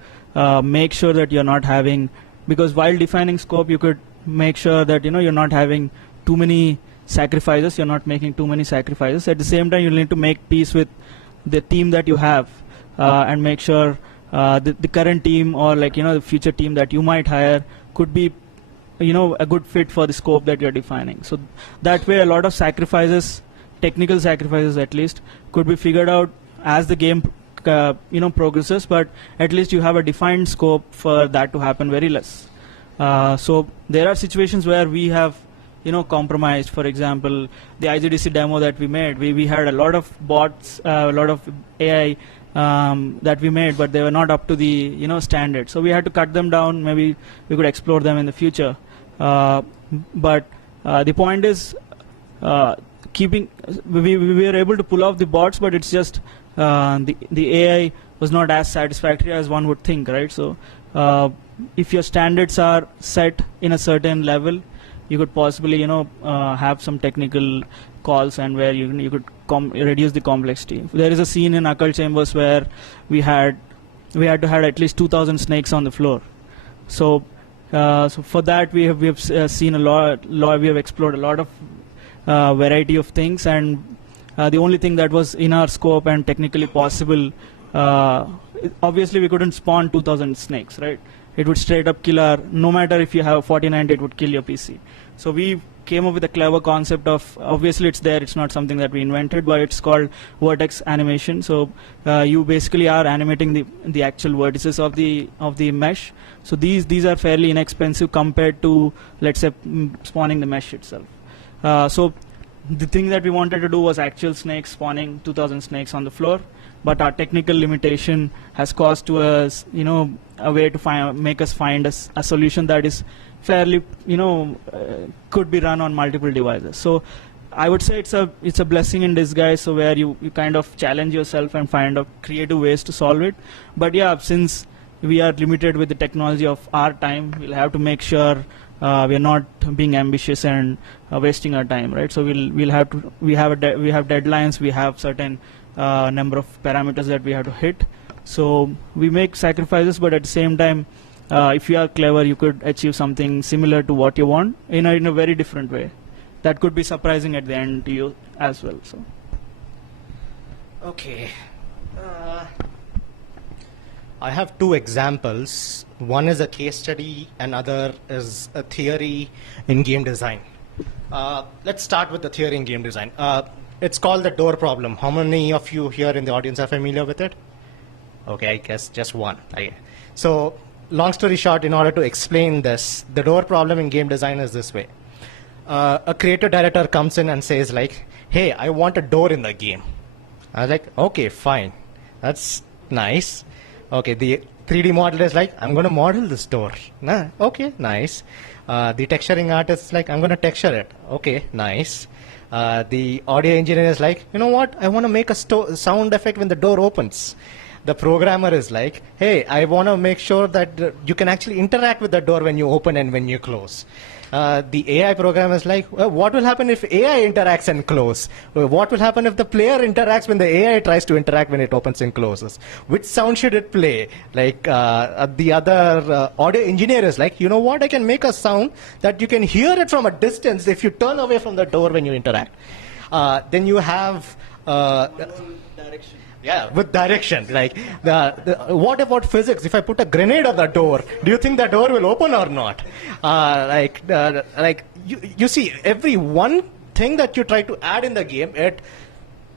make sure that you're not having, because while defining scope, you could make sure that you're not having too many sacrifices, you're not making too many sacrifices. At the same time, you'll need to make peace with the team that you have and make sure the current team or the future team that you might hire could be a good fit for the scope that you're defining. So that way a lot of sacrifices, technical sacrifices at least, could be figured out as the game progresses, but at least you have a defined scope for that to happen very less. So there are situations where we have compromised. For example, the IGDC demo that we made, we had a lot of bots, a lot of AI that we made, but they were not up to the standard. So we had to cut them down. Maybe we could explore them in the future. But the point is, we were able to pull off the bots, but it's just the AI was not as satisfactory as one would think, right? So if your standards are set in a certain level, you could possibly have some technical calls, and where you could reduce the complexity. There is a scene in Occult Chambers where we had to have at least 2,000 snakes on the floor. So for that we have seen a lot. We have explored a lot of variety of things, and the only thing that was in our scope and technically possible, obviously we couldn't spawn 2,000 snakes, right? It would straight up kill no matter if you have 4090, it would kill your PC. So we came up with a clever concept of, obviously it's there, it's not something that we invented, but it's called vertex animation. So you basically are animating the actual vertices of the mesh. So these are fairly inexpensive compared to, let's say, spawning the mesh itself. So the thing that we wanted to do was actual snakes, spawning 2,000 snakes on the floor, but our technical limitation has caused to us, a way to make us find a solution that is fairly, could be run on multiple devices. So I would say it's a blessing in disguise, so where you kind of challenge yourself and find out creative ways to solve it. But yeah, since we are limited with the technology of our time, we'll have to make sure we are not being ambitious and wasting our time, right? So we have deadlines, we have certain number of parameters that we have to hit. So we make sacrifices, but at the same time, if you are clever, you could achieve something similar to what you want in a very different way. That could be surprising at the end to you as well. So. Okay. I have two examples. One is a case study, another is a theory in game design. Let's start with the theory in game design. It's called the door problem. How many of you here in the audience are familiar with it? Okay, I guess just one. So, long story short, in order to explain this, the door problem in game design is this way. A creative director comes in and says like, hey, I want a door in the game. I was like, okay, fine. That's nice. Okay, the 3D modeler is like, I'm going to model this door. Nah, okay, nice. The texturing artist is like, I'm going to texture it. Okay, nice. The audio engineer is like, you know what? I want to make a sound effect when the door opens. The programmer is like, hey, I want to make sure that you can actually interact with the door when you open and when you close. The AI programmer is like, well, what will happen if AI interacts and closes? What will happen if the player interacts when the AI tries to interact when it opens and closes? Which sound should it play? Like the other audio engineer is like, you know what? I can make a sound that you can hear it from a distance if you turn away from the door when you interact. Then you have Direction. Yeah, with direction. Like, what about physics? If I put a grenade on the door, do you think the door will open or not? You see, every one thing that you try to add in the game, it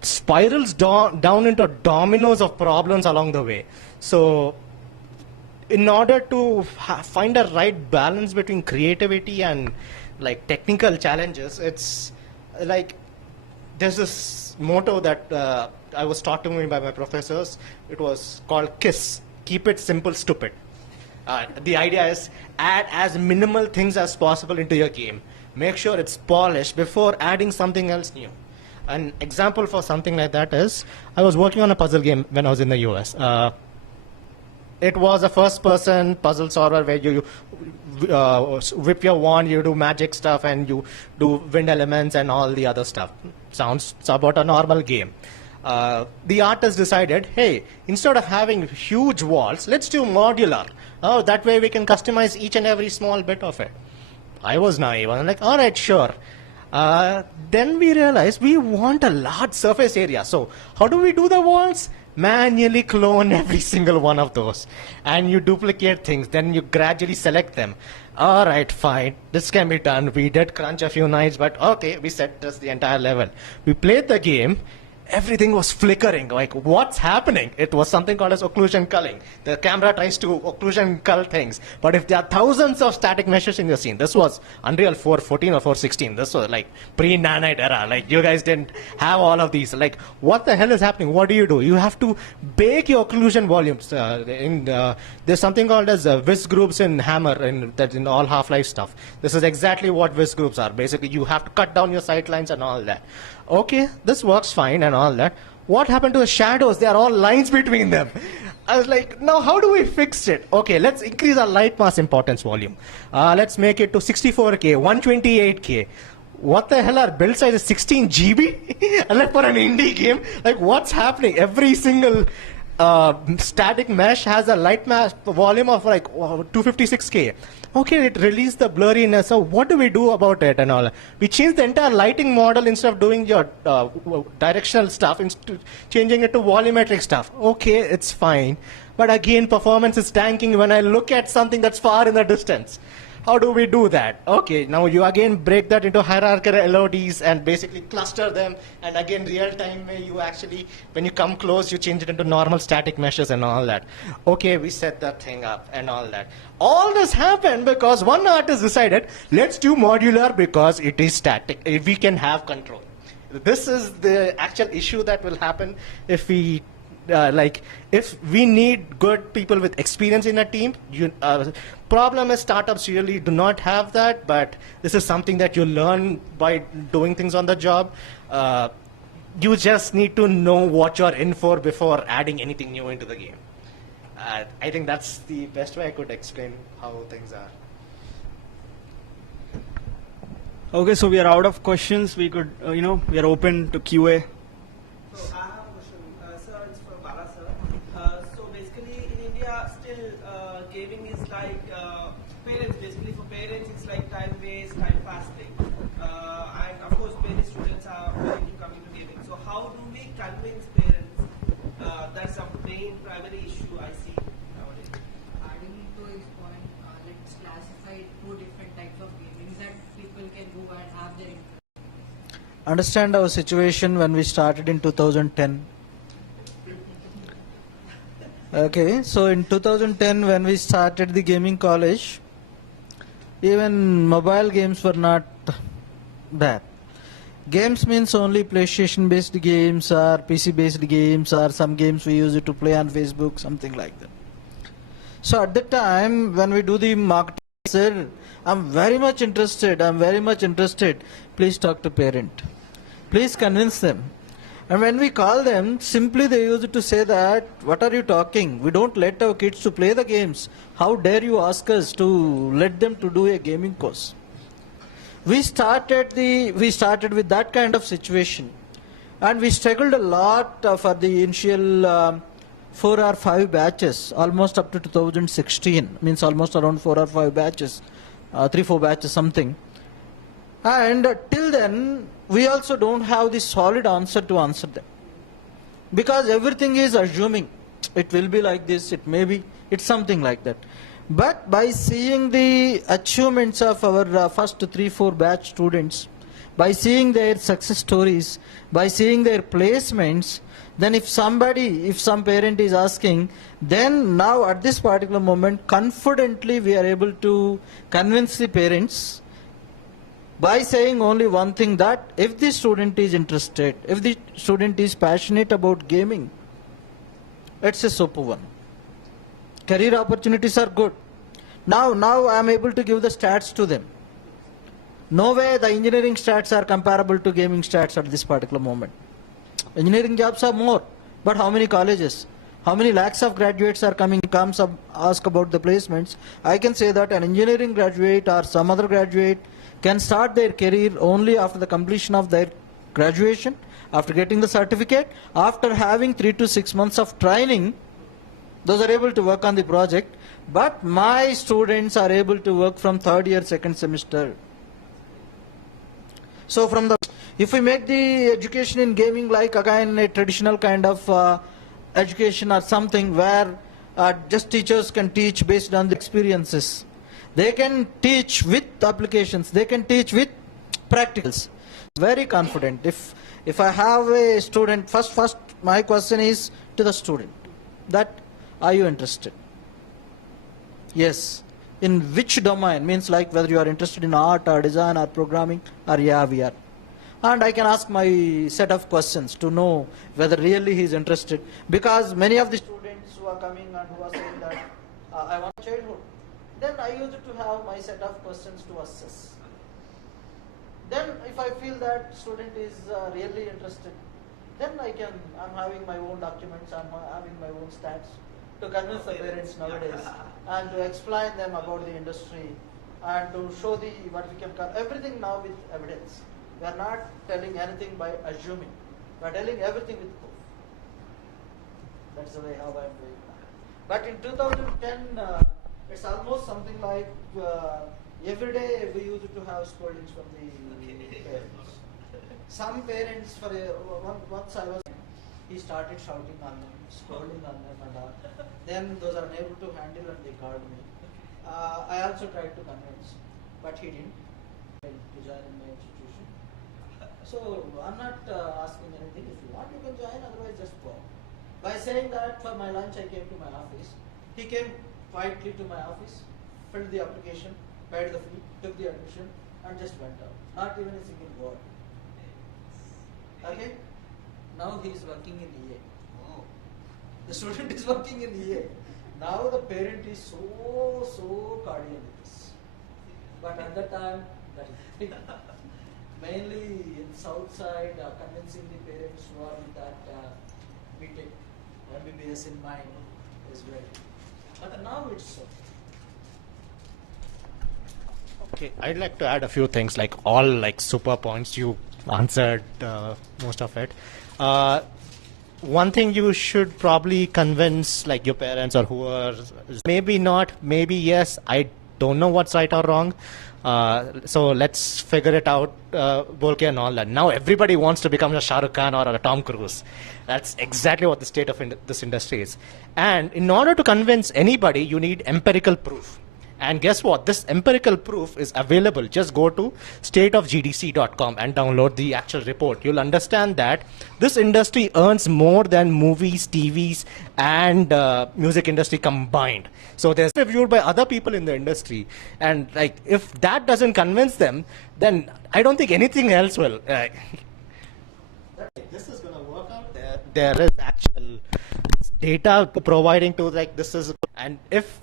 spirals down into dominoes of problems along the way. So, in order to find a right balance between creativity and like technical challenges, it's like there's this motto that I was taught to me by my professors. It was called KISS, keep it simple, stupid. The idea is add as minimal things as possible into your game. Make sure it's polished before adding something else new. An example for something like that is, I was working on a puzzle game when I was in the US. It was a first-person puzzle solver where you whip your wand, you do magic stuff, and you do wind elements and all the other stuff. Sounds about a normal game. The artist decided, hey, instead of having huge walls, let's do modular. Oh, that way we can customize each and every small bit of it. I was naive. I'm like, all right, sure. Then we realized we want a large surface area. So how do we do the walls? manually clone every single one of those, and you duplicate things, then you gradually select them. All right, fine, this can be done. We did crunch a few nights, but okay, we set this the entire level. We played the game. Everything was flickering, like what's happening? It was something called as occlusion culling. The camera tries to occlusion cull things, but if there are thousands of static meshes in your scene, this was Unreal 4.14 or 4.16, this was like pre-nanite era, like you guys didn't have all of these, like what the hell is happening? What do? You have to bake your occlusion volumes. There's something called as whisk groups in Hammer, that's in all Half-Life stuff. This is exactly what whisk groups are. Basically, you have to cut down your sight lines and all that. Okay, this works fine and all that. What happened to the shadows? There are all lines between them. I was like, now how do we fix it? Okay, let's increase our light mass importance volume. Let's make it to 64K, 128K. What the hell, our build size is 16 GB? And like for an indie game, like what's happening? Every single static mesh has a light mass volume of like 256K. Okay, it released the blurriness. So what do we do about it and all? We changed the entire lighting model. Instead of doing your directional stuff, changing it to volumetric stuff. Okay, it's fine. But again, performance is tanking when I look at something that's far in the distance. How do we do that? Okay, now you again break that into hierarchical LODs and basically cluster them, and again real time you actually, when you come close, you change it into normal static meshes and all that. Okay, we set that thing up and all that. All this happened because one artist decided, let's do modular because it is static, we can have control. This is the actual issue that will happen if we if we need good people with experience in a team. Problem is startups really do not have that, but this is something that you learn by doing things on the job. You just need to know what you're in for before adding anything new into the game. I think that's the best way I could explain how things are. Okay, so we are out of questions. We could, we are open to QA. So I have a question, sir. It's for Bala sir. So basically, in India, still gaming is like parents. Basically, for parents, it's like time waste, time fasting, and of course, many students are willing to come into gaming. So how do we convince parents? That's a main primary issue I see nowadays. Adding to his point, let's classify two different types of gaming that people can do and have their interest. Understand our situation when we started in 2010. Okay, so in 2010 when we started the gaming college, even mobile games were not there. Games means only PlayStation based games or PC based games or some games we use it to play on Facebook, something like that. So at the time when we do the marketing, sir, I'm very much interested, please talk to parent. Please convince them. And when we call them, simply they used to say that, what are you talking? We don't let our kids to play the games. How dare you ask us to let them to do a gaming course? We started with that kind of situation. And we struggled a lot for the initial 4 or 5 batches, almost up to 2016, means almost around 4 or 5 batches, 3-4 batches something. And till then, we also don't have the solid answer to answer them. Because everything is assuming, it will be like this, it may be, it's something like that. But by seeing the achievements of our first 3-4 batch students, by seeing their success stories, by seeing their placements, then if some parent is asking, then now at this particular moment, confidently we are able to convince the parents by saying only one thing, that if the student is interested, if the student is passionate about gaming, it's a super one. Career opportunities are good. Now I am able to give the stats to them. No way the engineering stats are comparable to gaming stats at this particular moment. Engineering jobs are more, but how many colleges? How many lakhs of graduates are coming, comes up, ask about the placements? I can say that an engineering graduate or some other graduate can start their career only after the completion of their graduation, after getting the certificate, after having 3 to 6 months of training. Those are able to work on the project, but my students are able to work from 3rd year, 2nd semester. So if we make the education in gaming like again a traditional kind of education or something where just teachers can teach based on the experiences. They can teach with applications. They can teach with practicals. Very confident. If I have a student, first my question is to the student that are you interested? Yes. In which domain? Means like whether you are interested in art or design or programming or yeah, we are. And I can ask my set of questions to know whether really he is interested. Because many of the students who are coming and who are saying that I want childhood, then I used to have my set of questions to assess. Then if I feel that student is really interested, then I'm having my own documents, I'm having my own stats to convince the parents nowadays and to explain them about the industry and to show what we can call everything now with evidence. We are not telling anything by assuming. We are telling everything with proof. That's the way how I am doing now. But in 2010, it's almost something like every day we used to have scoldings from the parents. Some parents, once I was, he started shouting on them, scolding on them and all. Then those are unable to handle and they called me. I also tried to convince, but he didn't to join in my institution. So I'm not asking anything. If you want, you can join. Otherwise, just go. By saying that, for my lunch, I came to my office. He came quietly to my office, filled the application, paid the fee, took the admission, and just went out. Not even a single word. Okay? Now he is working in EA. Oh. The student is working in EA. Now the parent is so cordial with this. But at that time, that is mainly in south side, convincing the parents who are with that Hitech, MBBS in mind is very. But now it's so. Okay, I'd like to add a few things, like all like super points. You answered most of it. One thing you should probably convince like your parents or whoever, maybe not, maybe yes, I don't know what's right or wrong. So let's figure it out, Bolke and all that. Now everybody wants to become a Shah Rukh Khan or a Tom Cruise. That's exactly what the state of this industry is. And in order to convince anybody, you need empirical proof. And guess what? This empirical proof is available. Just go to stateofgdc.com and download the actual report. You'll understand that this industry earns more than movies, TVs, and music industry combined. So there's reviewed by other people in the industry. And like, if that doesn't convince them, then I don't think anything else will. This is going to work out. There is actual data providing to like this is, and if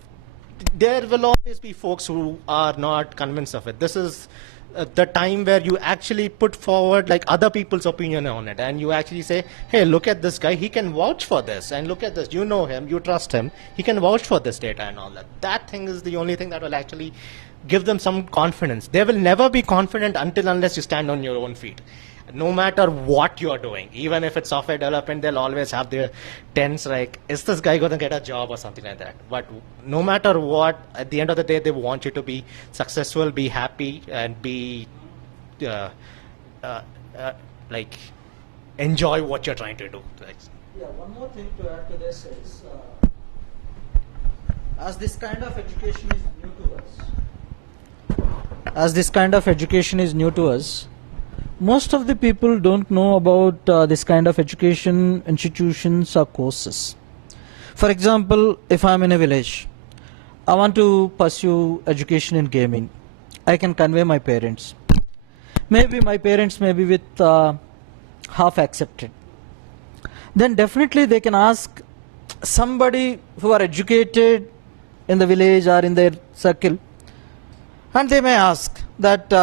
there will always be folks who are not convinced of it. This is the time where you actually put forward like other people's opinion on it, and you actually say, hey, look at this guy, he can vouch for this, and look at this, you know him, you trust him, he can vouch for this data and all that. That thing is the only thing that will actually give them some confidence. They will never be confident unless you stand on your own feet. No matter what you're doing, even if it's software development, they'll always have their tense like, is this guy going to get a job or something like that? But no matter what, at the end of the day, they want you to be successful, be happy, and be like enjoy what you're trying to do. Like, yeah, one more thing to add to this is, as this kind of education is new to us, most of the people don't know about this kind of education institutions or courses. For example, if I'm in a village, I want to pursue education in gaming. I can convey my parents. Maybe my parents may be with half accepted. Then definitely they can ask somebody who are educated in the village or in their circle, and they may ask that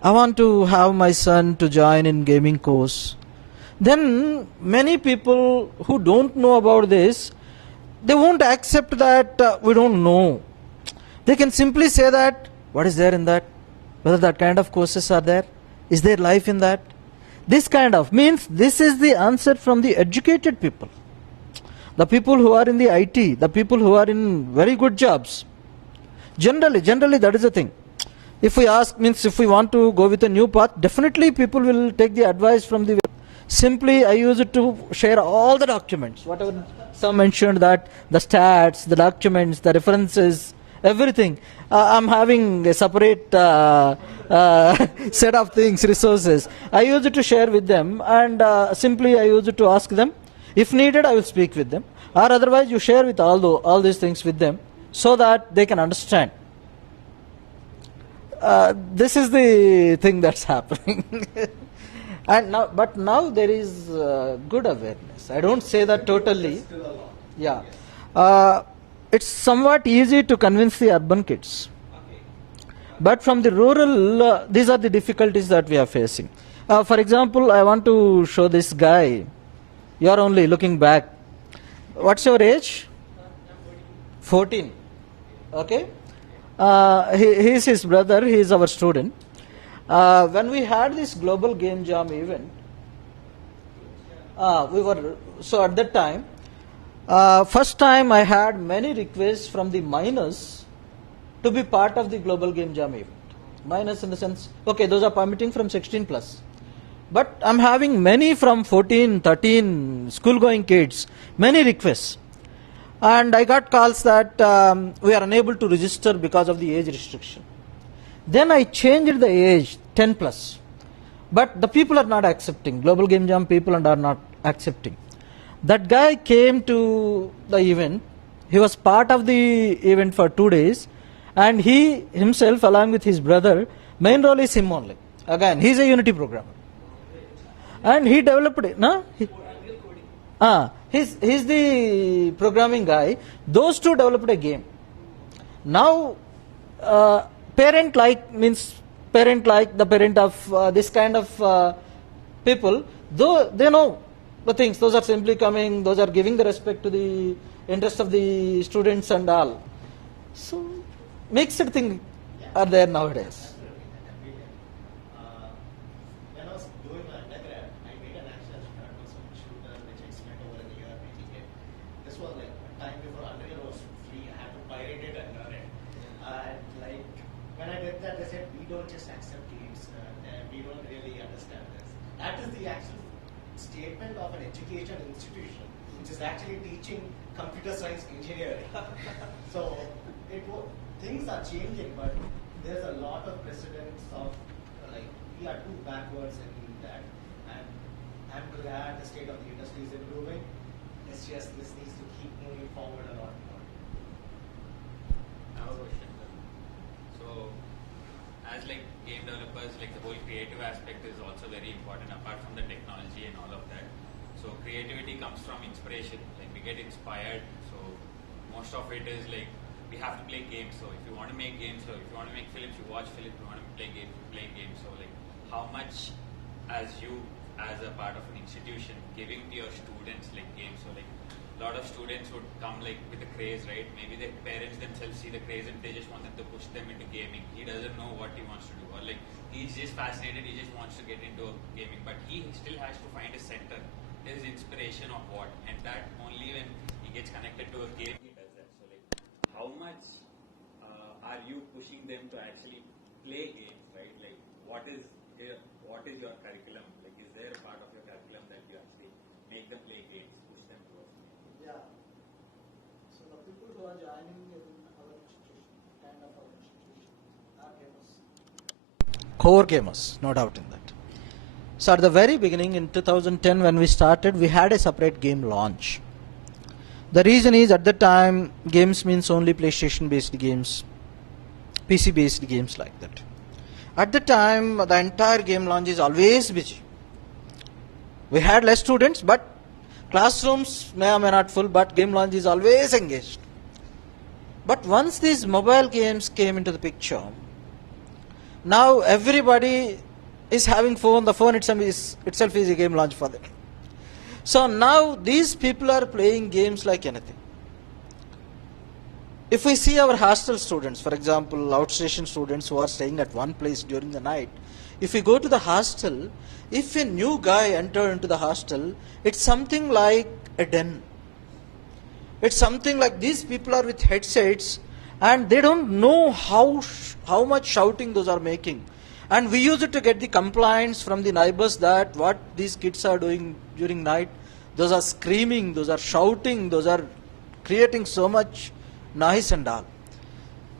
I want to have my son to join in gaming course. Then many people who don't know about this, they won't accept that we don't know. They can simply say that, what is there in that? Whether that kind of courses are there? Is there life in that? This kind of means this is the answer from the educated people. The people who are in the IT, the people who are in very good jobs. Generally that is the thing. If we ask, means if we want to go with a new path, definitely people will take the advice from the Simply, I use it to share all the documents, whatever some mentioned, that the stats, the documents, the references, everything. I'm having a separate set of things, resources. I use it to share with them, and simply I use it to ask them. If needed, I will speak with them, or otherwise you share with all these things with them so that they can understand. This is the thing that's happening. And now there is good awareness. I don't say that totally. Yeah. It's somewhat easy to convince the urban kids. But from the rural, these are the difficulties that we are facing. For example, I want to show this guy. You are only looking back. What's your age? 14. Okay. He is his brother. He is our student. When we had this global game jam event, so at that time, first time I had many requests from the minors to be part of the global game jam event. Minors in the sense, okay, those are permitting from 16 plus. But I'm having many from 14, 13 school going kids, many requests. And I got calls that we are unable to register because of the age restriction. Then I changed the age 10 plus. But the people are not accepting. Global Game Jam people are not accepting. That guy came to the event. He was part of the event for 2 days. And he himself, along with his brother, main role is him only. Again, he's a Unity programmer. And he developed it. No? He's the programming guy. Those two developed a game. Now, parent like the parent of this kind of people, though they know the things. Those are simply coming, those are giving the respect to the interest of the students and all. So, mixed things are there nowadays. When I was doing my undergrad, I made an actual third-person shooter which I spent over a year making it. This was like a time before Unreal was free. I had to pirate it and learn it. And like when I did that, they said we don't just accept games. We don't really understand this. That is the actual statement of an education institution, which is actually teaching computer science engineering. So things are changing, but there's a lot of precedents of like we are too backwards in that, and I'm glad the state of the industry is improving. It's just this needs to keep moving forward a lot more. I have a question. So, as like game developers, like the whole creative aspect is also very important apart from the technology and all of that. So creativity comes from inspiration. Like we get inspired. So most of it is like we have to play games. So if you want to make games, so if you want to make films, you watch films. If you want to play games, you play games. So like how much as a part of an institution giving to your students like games. So like a lot of students would come like with the craze, right? Maybe their parents themselves see the craze and they just want them to push them into gaming. He doesn't know what he wants to do, or like he's just fascinated, he just wants to get into gaming, but he still has to find a center, his inspiration of what, and that only when he gets connected to a game he does that. So like how much are you pushing them to actually play games, right? Like what is your curriculum? Like is there a part of your curriculum that you actually make them play games, push them towards games? Yeah. So the people who are joining in our institution, kind of our institution, are gamers. Core gamers, no doubt in that. So at the very beginning in 2010 when we started, we had a separate game launch. The reason is at the time games means only PlayStation based games, PC based games like that. At the time the entire game launch is always busy. We had less students, but classrooms may or may not full, but game launch is always engaged. But once these mobile games came into the picture, now everybody is having phone. The phone itself is a game launch for them. So now these people are playing games like anything. If we see our hostel students, for example, outstation students who are staying at one place during the night, if we go to the hostel, if a new guy enters into the hostel, it's something like a den. It's something like these people are with headsets and they don't know how much shouting those are making. And we used to get the complaints from the neighbors that what these kids are doing during night, those are screaming, those are shouting, those are creating so much noise and all.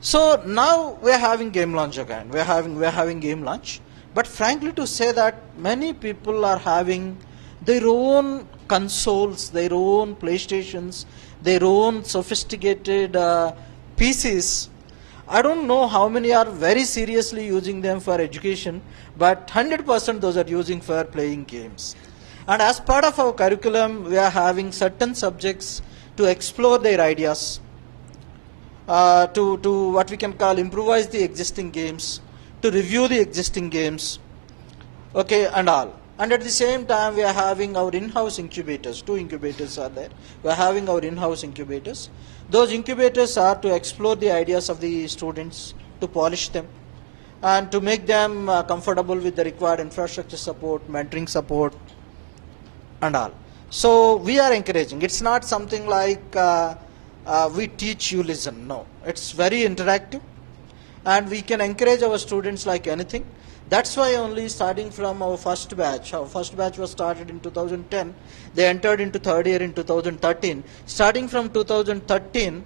So now we are having game launch again. We are having game launch. But frankly to say that many people are having their own consoles, their own PlayStations, their own sophisticated PCs. I don't know how many are very seriously using them for education, but 100% those are using for playing games. And as part of our curriculum, we are having certain subjects to explore their ideas, to what we can call improvise the existing games, to review the existing games, okay, and all. And at the same time, we are having our in-house incubators. 2 incubators are there. We are having our in-house incubators. Those incubators are to explore the ideas of the students, to polish them, and to make them comfortable with the required infrastructure support, mentoring support, and all. So we are encouraging. It's not something like we teach, you listen. No, it's very interactive, and we can encourage our students like anything. That's why only starting from our first batch was started in 2010. They entered into third year in 2013. Starting from 2013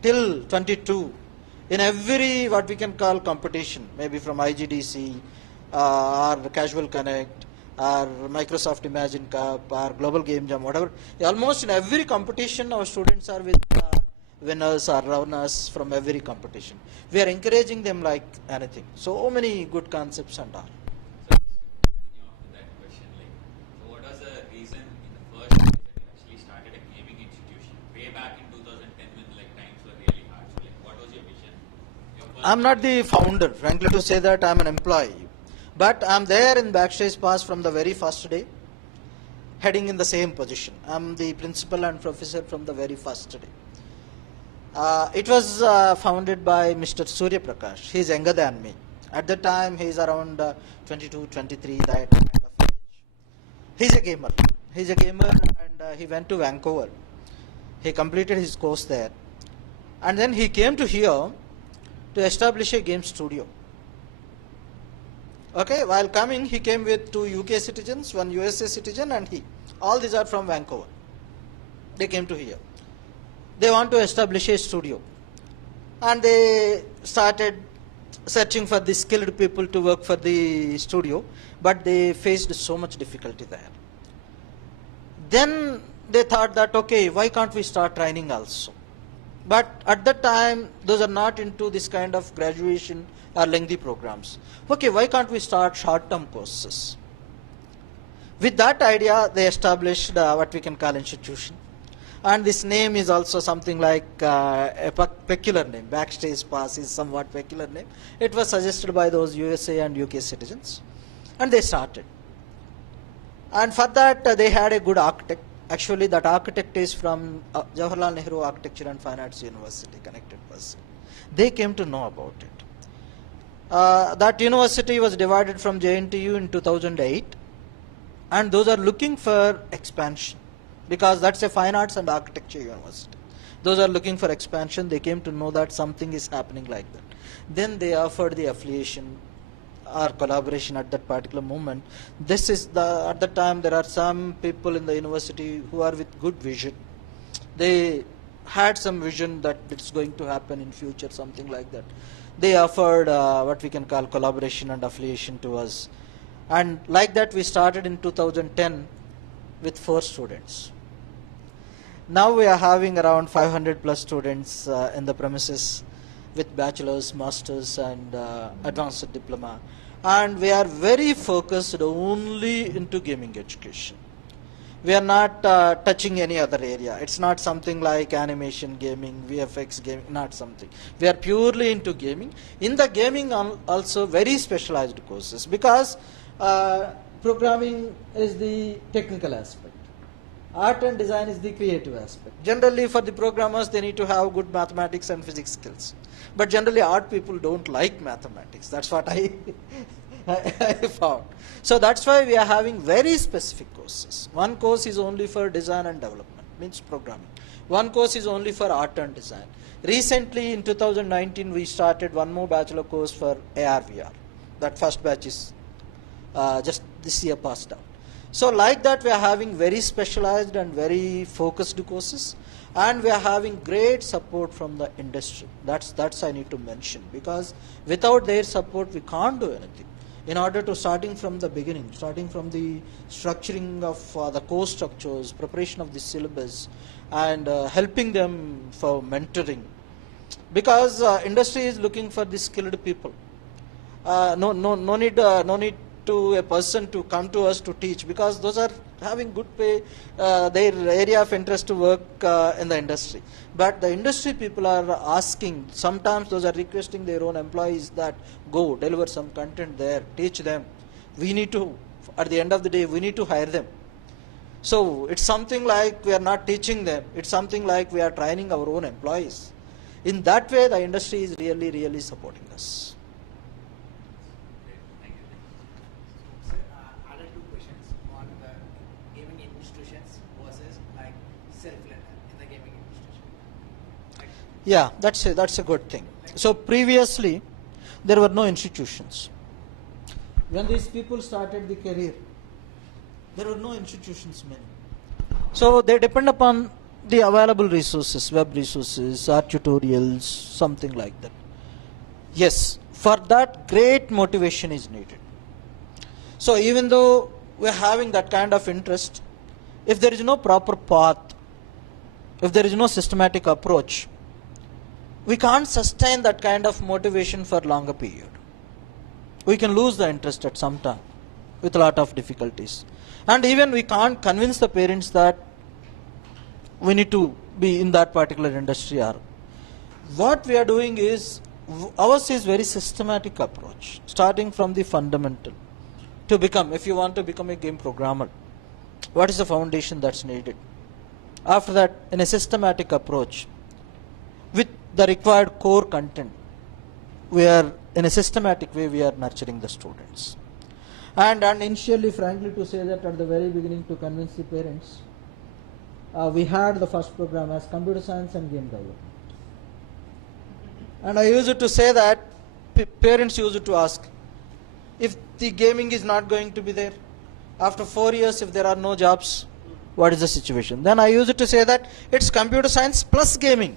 till 22, in every what we can call competition, maybe from IGDC or Casual Connect or Microsoft Imagine Cup or Global Game Jam, whatever, almost in every competition our students are with winners or runners from every competition. We are encouraging them like anything. So many good concepts and all. So just to continue off with that question, like, so what was the reason in the first place that you actually started a gaming institution way back in 2010 when like times were really hard? So like, what was your vision? I'm not the founder, frankly to say that I'm an employee, but I'm there in backstage pass from the very first day, heading in the same position. I'm the principal and professor from the very first day. It was founded by Mr. Surya Prakash. He's younger than me. At the time, he's around 22, 23, that kind of age. He's a gamer. And he went to Vancouver. He completed his course there. And then he came to here to establish a game studio. Okay, while coming, he came with 2 UK citizens, 1 USA citizen, and he. All these are from Vancouver. They came to here. They want to establish a studio, and they started searching for the skilled people to work for the studio, but they faced so much difficulty there. Then they thought that, okay, why can't we start training also? But at that time, those are not into this kind of graduation or lengthy programs. Okay, why can't we start short-term courses? With that idea, they established what we can call institution. And this name is also something like a peculiar name. Backstage Pass is somewhat peculiar name. It was suggested by those USA and UK citizens. And they started. And for that, they had a good architect. Actually, that architect is from Jawaharlal Nehru Architecture and Fine Arts University, connected person. They came to know about it. That university was divided from JNTU in 2008. And those are looking for expansion, because that's a fine arts and architecture university. Those are looking for expansion. They came to know that something is happening like that. Then they offered the affiliation or collaboration at that particular moment. This is at the time there are some people in the university who are with good vision. They had some vision that it's going to happen in future, something like that. They offered what we can call collaboration and affiliation to us. And like that we started in 2010 with 4 students. Now we are having around 500 plus students in the premises with bachelor's, master's and advanced diploma. And we are very focused only into gaming education. We are not touching any other area. It's not something like animation, gaming, VFX, gaming, not something. We are purely into gaming. In the gaming also very specialized courses, because programming is the technical aspect. Art and design is the creative aspect. Generally for the programmers, they need to have good mathematics and physics skills. But generally art people don't like mathematics. That's what I found. So that's why we are having very specific courses. One course is only for design and development, means programming. One course is only for art and design. Recently in 2019 we started one more bachelor course for AR/VR. that first batch is just this year passed out. So like that, we are having very specialized and very focused courses, and we are having great support from the industry. That's I need to mention, because without their support we can't do anything. In order to starting from the beginning, starting from the structuring of the course structures, preparation of the syllabus, and helping them for mentoring, because industry is looking for the skilled people. No need to a person to come to us to teach, because those are having good pay, their area of interest to work in the industry. But the industry people are asking, sometimes those are requesting their own employees that go deliver some content there, teach them. We need to, at the end of the day, we need to hire them. So it's something like we are not teaching them, it's something like we are training our own employees. In that way, the industry is really supporting us. Yeah, that's a good thing. So previously, there were no institutions. When these people started the career, there were no institutions many. So they depend upon the available resources, web resources, art tutorials, something like that. Yes, for that great motivation is needed. So even though we are having that kind of interest, if there is no proper path, if there is no systematic approach, we can't sustain that kind of motivation for longer period. We can lose the interest at some time with a lot of difficulties. And even we can't convince the parents that we need to be in that particular industry. Or what we are doing is, ours is very systematic approach, starting from the fundamental. To become, if you want to become a game programmer, what is the foundation that's needed? After that, in a systematic approach, with the required core content, we are in a systematic way we are nurturing the students. And initially, frankly, to say that at the very beginning, to convince the parents, we had the first program as computer science and game development. And I used to say that parents used to ask, if the gaming is not going to be there, after 4 years, if there are no jobs, what is the situation? Then I used to say that it's computer science plus gaming.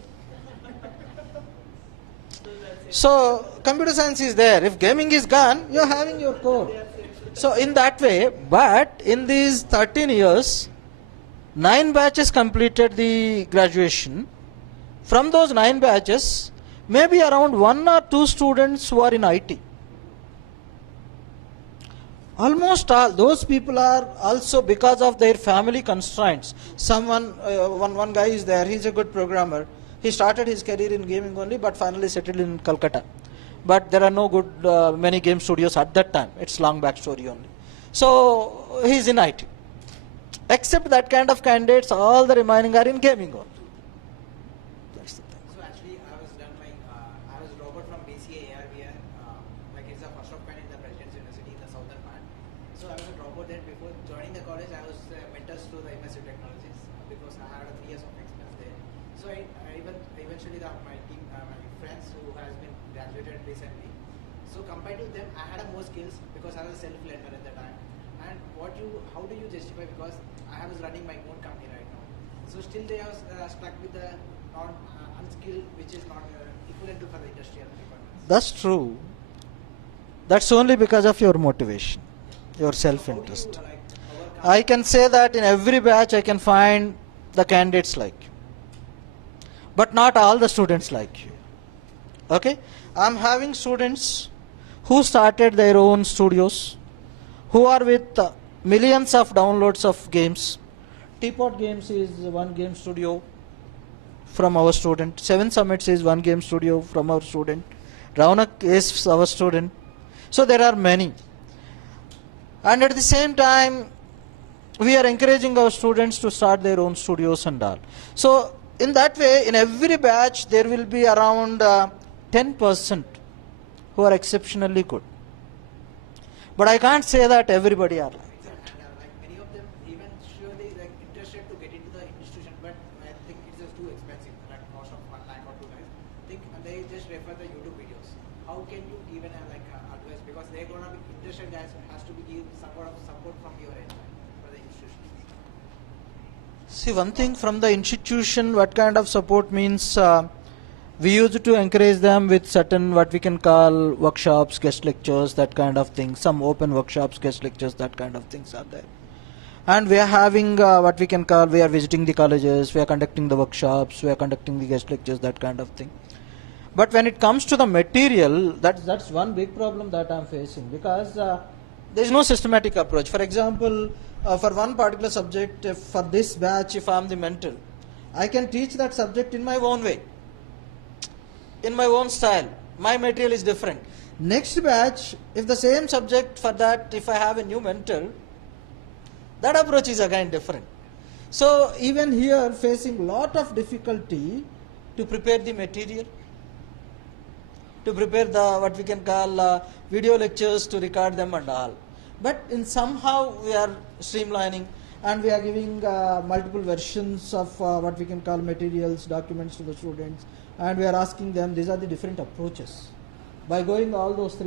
So computer science is there. If gaming is gone, you're having your core. So in that way, but in these 13 years, 9 batches completed the graduation. From those 9 batches, maybe around 1 or 2 students who are in IT. Almost all those people are also because of their family constraints. One guy is there, he's a good programmer. He started his career in gaming only, but finally settled in Calcutta. But there are no good many game studios at that time. It's long back story only. So he's in IT. Except that kind of candidates, all the remaining are in gaming only. That's the thing. So actually, I was Robert from BCA ARBR. It's a first of kind in the President's University in the southern part. So I was a robot then. Before joining the college, I was mentors to the immersive technologies because I had 3 years of experience there. So I eventually my team, my friends who has been graduated recently. So compared to them, I had more skills because I was a self-learner at the time. And how do you justify, because I was running my own company right now. So still they are stuck with the unskilled, which is not equivalent to for the industrial requirements. That's true. That's only because of your motivation, your self-interest. I can say that in every batch I can find the candidates like you. But not all the students like you. Okay? I'm having students who started their own studios, who are with millions of downloads of games. Teapot Games is one game studio from our student. 7 Summits is one game studio from our student. Raunak is our student. So there are many. And at the same time, we are encouraging our students to start their own studios and all. So in that way, in every batch, there will be around 10% who are exceptionally good. But I can't say that everybody are like that. And many of them even surely interested to get into the institution, but I think it's just too expensive, like cost of 1 lakh or 2 lakhs. They just refer the YouTube videos. How can you give an advice, because they're going structure has to be give somewhat of support from your end for the institution. See, one thing from the institution, what kind of support means, we used to encourage them with certain what we can call workshops, guest lectures, that kind of thing. Some open workshops, guest lectures, that kind of things are there. And we are having what we can call, we are visiting the colleges, we are conducting the workshops, we are conducting the guest lectures, that kind of thing. But when it comes to the material, that's one big problem that I'm facing, because there is no systematic approach. For example, for one particular subject, if for this batch, if I'm the mentor, I can teach that subject in my own way, in my own style. My material is different. Next batch, if the same subject, for that, if I have a new mentor, that approach is again different. So even here, facing lot of difficulty to prepare the material, to prepare the what we can call video lectures, to record them and all. But in somehow we are streamlining, and we are giving multiple versions of what we can call materials, documents to the students, and we are asking them, these are the different approaches. By going all those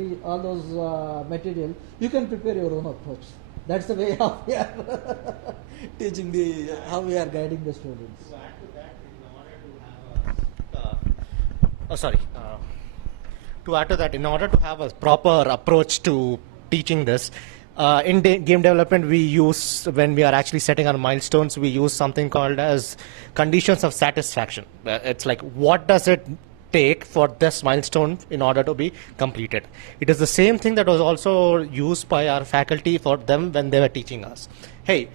material, you can prepare your own approach. That's the way how we are teaching how we are guiding the students. To add to that, To add to that, in order to have a proper approach to teaching this, in game development, we use, when we are actually setting our milestones, we use something called as conditions of satisfaction. It's like, what does it take for this milestone in order to be completed? It is the same thing that was also used by our faculty for them when they were teaching us. Hey,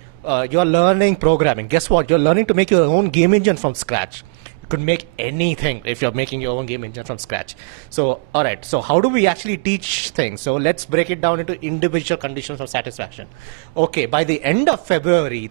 you're learning programming. Guess what? You're learning to make your own game engine from scratch. You could make anything if you're making your own game engine from scratch. So, all right. So how do we actually teach things? So let's break it down into individual conditions of satisfaction. Okay, by the end of February,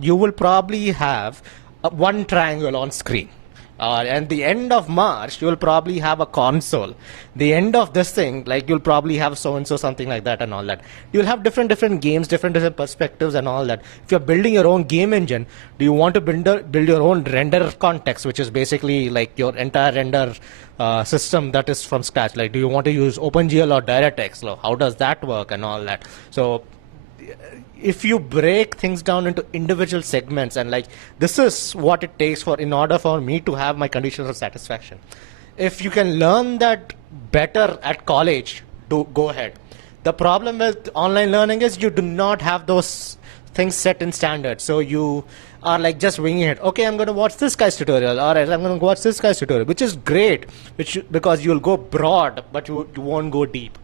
you will probably have one triangle on screen. And the end of March, you'll probably have a console. The end of this thing, like, you'll probably have so-and-so, something like that and all that. You'll have different games, different perspectives and all that. If you're building your own game engine, do you want to build your own render context, which is basically like your entire render system that is from scratch? Like, do you want to use OpenGL or DirectX? So how does that work and all that? So if you break things down into individual segments, and like, this is what it takes in order for me to have my conditions of satisfaction. If you can learn that better at college, go ahead. The problem with online learning is you do not have those things set in standard. So you are like just winging it. Okay, I'm going to watch this guy's tutorial. All right, I'm going to watch this guy's tutorial, which is great, because you'll go broad, but you won't go deep.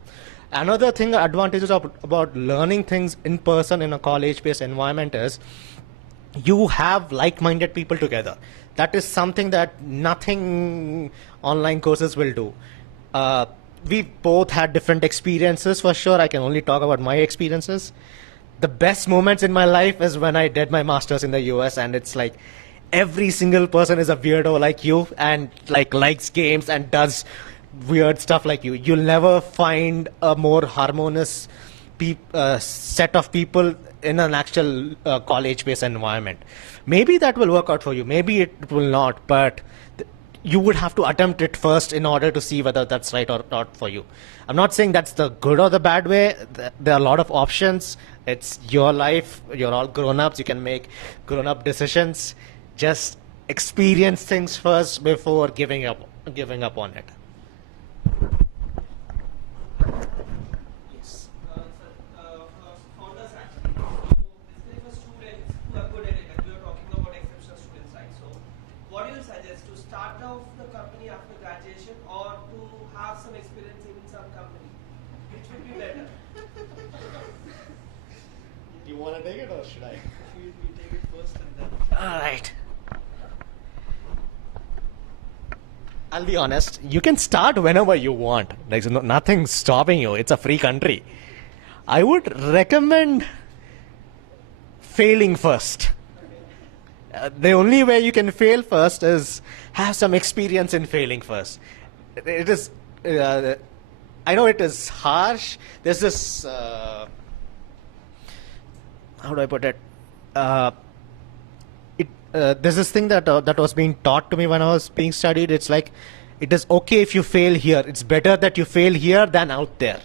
Another thing, advantages about learning things in person in a college-based environment is you have like-minded people together. That is something that nothing online courses will do. We both had different experiences, for sure. I can only talk about my experiences. The best moments in my life is when I did my master's in the US, and it's like every single person is a weirdo like you, and like likes games and does weird stuff like you. You'll never find a more harmonious set of people in an actual college-based environment. Maybe that will work out for you. Maybe it will not, but you would have to attempt it first in order to see whether that's right or not for you. I'm not saying that's the good or the bad way. There are a lot of options. It's your life. You're all grown-ups. You can make grown-up decisions. Just experience things first before giving up on it. Yes. Founders actually. So basically for students who are good at it, like we are talking about exceptional students, right? So what do you suggest, to start off the company after graduation, or to have some experience in some company? Which would be better? You want to take it or should I? We take it first and then. All right. I'll be honest, you can start whenever you want. There's nothing stopping you. It's a free country. I would recommend failing first. The only way you can fail first is have some experience in failing first. It is, I know it is harsh. There's this, how do I put it? There's this thing that was being taught to me when I was being studied. It's like, it is okay if you fail here. It's better that you fail here than out there.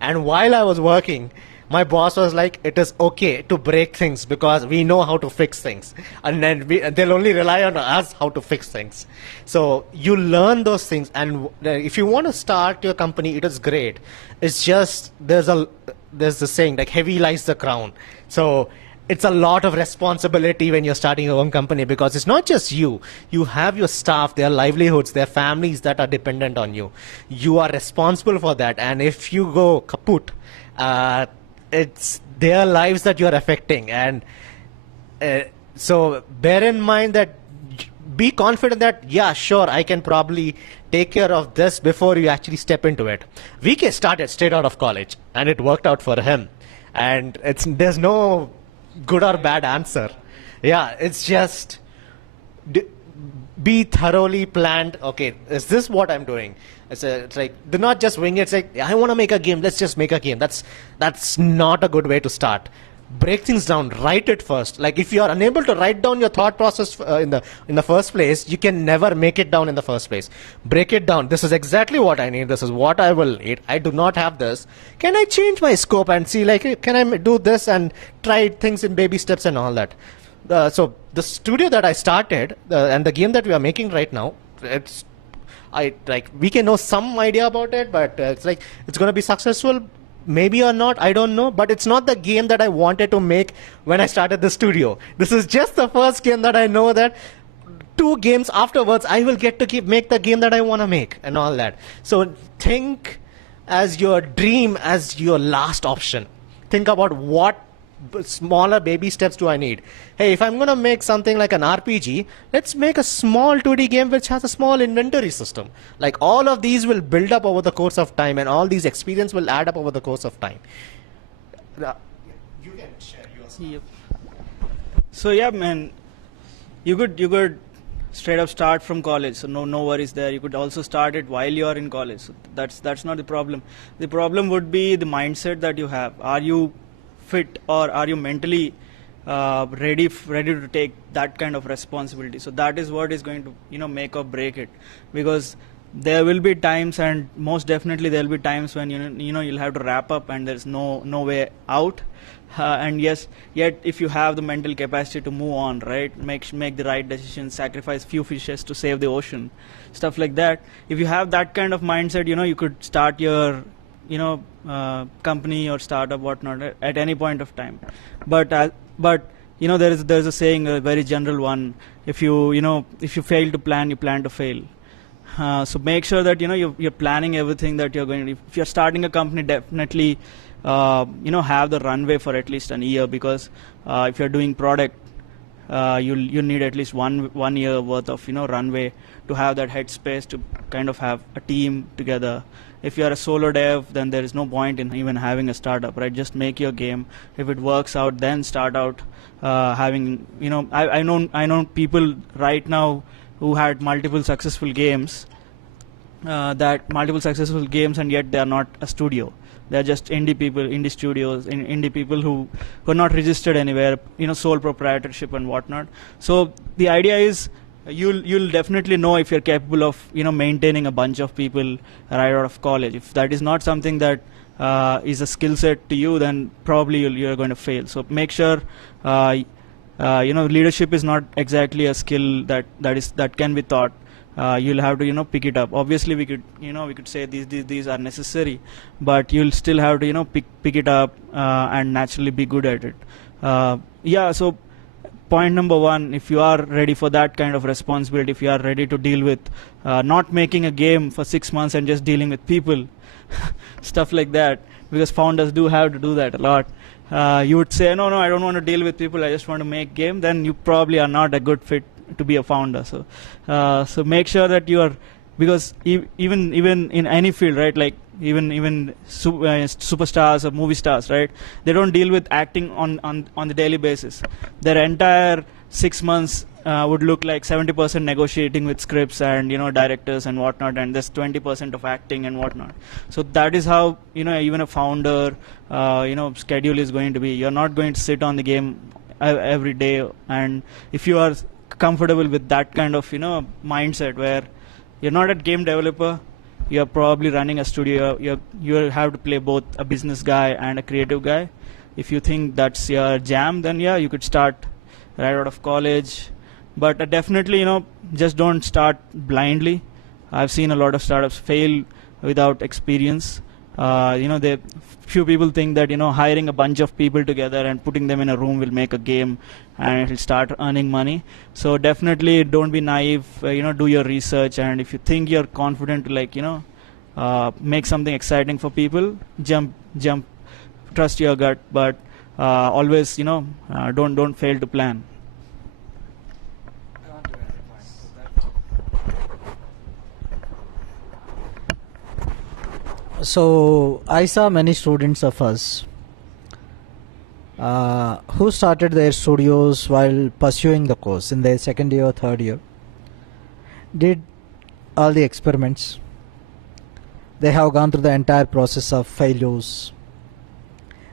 And while I was working, my boss was like, it is okay to break things because we know how to fix things. And then they'll only rely on us how to fix things. So you learn those things. And if you want to start your company, it is great. It's just, there's the saying, like, heavy lies the crown. So it's a lot of responsibility when you're starting your own company, because it's not just you. You have your staff, their livelihoods, their families that are dependent on you. You are responsible for that. And if you go kaput, it's their lives that you're affecting. And so bear in mind that, be confident that, yeah, sure, I can probably take care of this before you actually step into it. VK started straight out of college, and it worked out for him. And there's no good or bad answer. Yeah, it's just be thoroughly planned. Okay, is this what I'm doing? It's like, do not just wing it. It's like, I want to make a game, let's just make a game. That's not a good way to start. Break things down, write it first. Like, if you are unable to write down your thought process in the first place, you can never make it down in the first place. Break it down. This is exactly what I need. This is what I will need. I do not have this. Can I change my scope and see, like, can I do this and try things in baby steps and all that? So the studio that I started and the game that we are making right now, we can know some idea about it, but it's like, it's going to be successful. Maybe or not, I don't know, but it's not the game that I wanted to make when I started the studio. This is just the first game that I know that 2 games afterwards I will get to make the game that I want to make and all that. So think as your dream as your last option. Think about what smaller baby steps do I need. Hey, if I'm going to make something like an RPG, let's make a small 2D game which has a small inventory system. Like, all of these will build up over the course of time, and all these experience will add up over the course of time. You can share your stuff. Yep. So yeah, man, you could straight up start from college, so no worries there. You could also start it while you are in college. So that's not the problem. The problem would be the mindset that you have. Are you fit, or are you mentally ready to take that kind of responsibility? So that is what is going to make or break it, because there will be times, and most definitely there will be times when you'll have to wrap up and there's no way out. And yet if you have the mental capacity to move on, right, make the right decisions, sacrifice few fishes to save the ocean, stuff like that. If you have that kind of mindset, you could start your company or startup, whatnot, at any point of time. But there's a saying, a very general one: if you fail to plan, you plan to fail. So make sure that you're planning everything that you're going to. If you're starting a company, definitely have the runway for at least an year, because if you're doing product, you need at least one year worth of runway to have that headspace to kind of have a team together. If you are a solo dev, then there is no point in even having a startup, right? Just make your game. If it works out, then start out having. I know people right now who had multiple successful games, and yet they are not a studio. They are just indie people, indie studios, indie people who are not registered anywhere. Sole proprietorship and whatnot. So the idea is, you'll definitely know if you're capable of maintaining a bunch of people right out of college. If that is not something that is a skill set to you, then probably you're going to fail. So make sure leadership is not exactly a skill that can be taught. You'll have to pick it up. Obviously we could say these are necessary, but you'll still have to pick it up and naturally be good at it. So point number 1, if you are ready for that kind of responsibility, if you are ready to deal with not making a game for 6 months and just dealing with people, stuff like that, because founders do have to do that a lot. You would say, no, I don't want to deal with people, I just want to make game, then you probably are not a good fit to be a founder. So make sure that you are, because even in any field, right, like even superstars or movie stars, right, they don't deal with acting on the daily basis. Their entire 6 months would look like 70% negotiating with scripts and directors and whatnot, and there's 20% of acting and whatnot. So that is how even a founder schedule is going to be. You're not going to sit on the game every day, and if you are comfortable with that kind of mindset where you're not a game developer, you're probably running a studio. You have to play both a business guy and a creative guy. If you think that's your jam, then yeah, you could start right out of college. But definitely, just don't start blindly. I've seen a lot of startups fail without experience. Few people think that hiring a bunch of people together and putting them in a room will make a game and it'll start earning money. So definitely don't be naive. Do your research, and if you think you're confident to make something exciting for people, jump, trust your gut, but always don't fail to plan. So I saw many students of us who started their studios while pursuing the course in their second year or third year, did all the experiments. They have gone through the entire process of failures,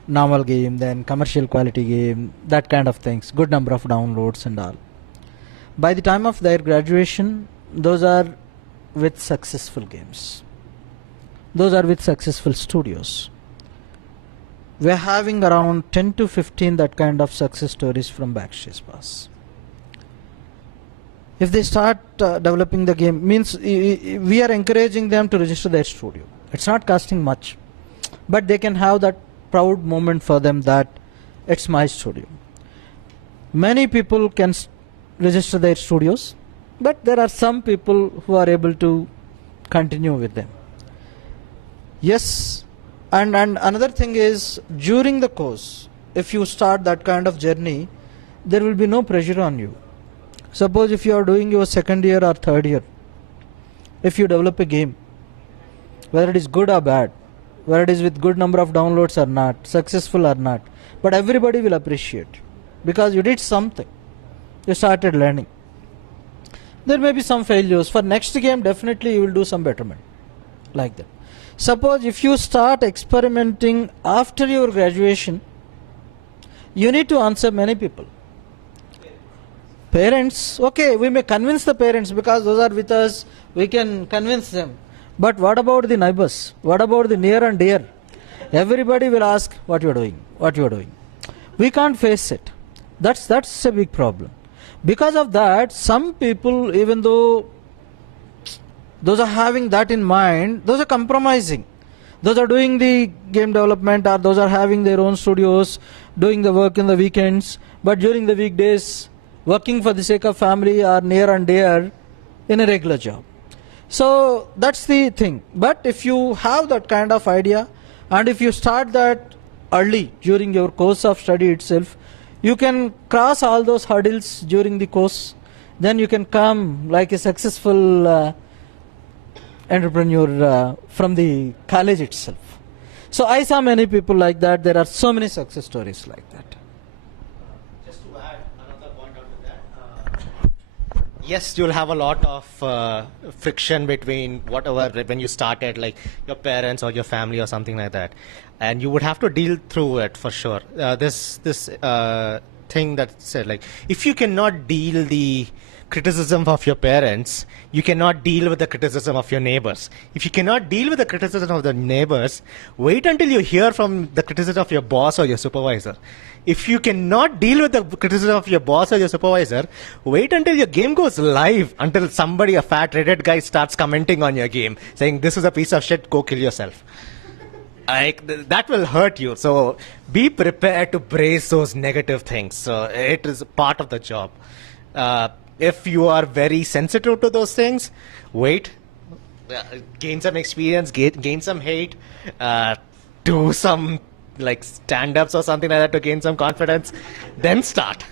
normal game, then commercial quality game, that kind of things, good number of downloads and all. By the time of their graduation, those are with successful games. Those are with successful studios. We're having around 10 to 15 that kind of success stories from Backstage Pass. If they start developing the game, means we are encouraging them to register their studio. It's not costing much, but they can have that proud moment for them that it's my studio. Many people can register their studios, but there are some people who are able to continue with them. Yes, and another thing is, during the course, if you start that kind of journey, there will be no pressure on you. Suppose if you are doing your second year or third year, if you develop a game, whether it is good or bad, whether it is with good number of downloads or not, successful or not, but everybody will appreciate because you did something. You started learning. There may be some failures. For next game, definitely you will do some betterment like that. Suppose if you start experimenting after your graduation, you need to answer many people. Parents, okay, we may convince the parents because those are with us, we can convince them. But what about the neighbors? What about the near and dear? Everybody will ask what you are doing, what you are doing. We can't face it. That's a big problem. Because of that, some people, even though those are having that in mind, those are compromising. Those are doing the game development, or those are having their own studios, doing the work in the weekends, but during the weekdays, working for the sake of family or near and dear in a regular job. So that's the thing. But if you have that kind of idea, and if you start that early during your course of study itself, you can cross all those hurdles during the course. Then you can come like a successful entrepreneur from the college itself. So I saw many people like that. There are so many success stories like that. Just to add another point onto that. Yes, you'll have a lot of friction between whatever when you started, like your parents or your family or something like that, and you would have to deal through it for sure. This thing that said, like, if you cannot deal the criticism of your parents, you cannot deal with the criticism of your neighbors. If you cannot deal with the criticism of the neighbors, wait until you hear from the criticism of your boss or your supervisor. If you cannot deal with the criticism of your boss or your supervisor, wait until your game goes live, until somebody, a fat Reddit guy, starts commenting on your game, saying, this is a piece of shit, go kill yourself. That will hurt you. So be prepared to brace those negative things. So it is part of the job. If you are very sensitive to those things, wait, gain some experience, gain some hate, do some like stand-ups or something like that to gain some confidence, then start.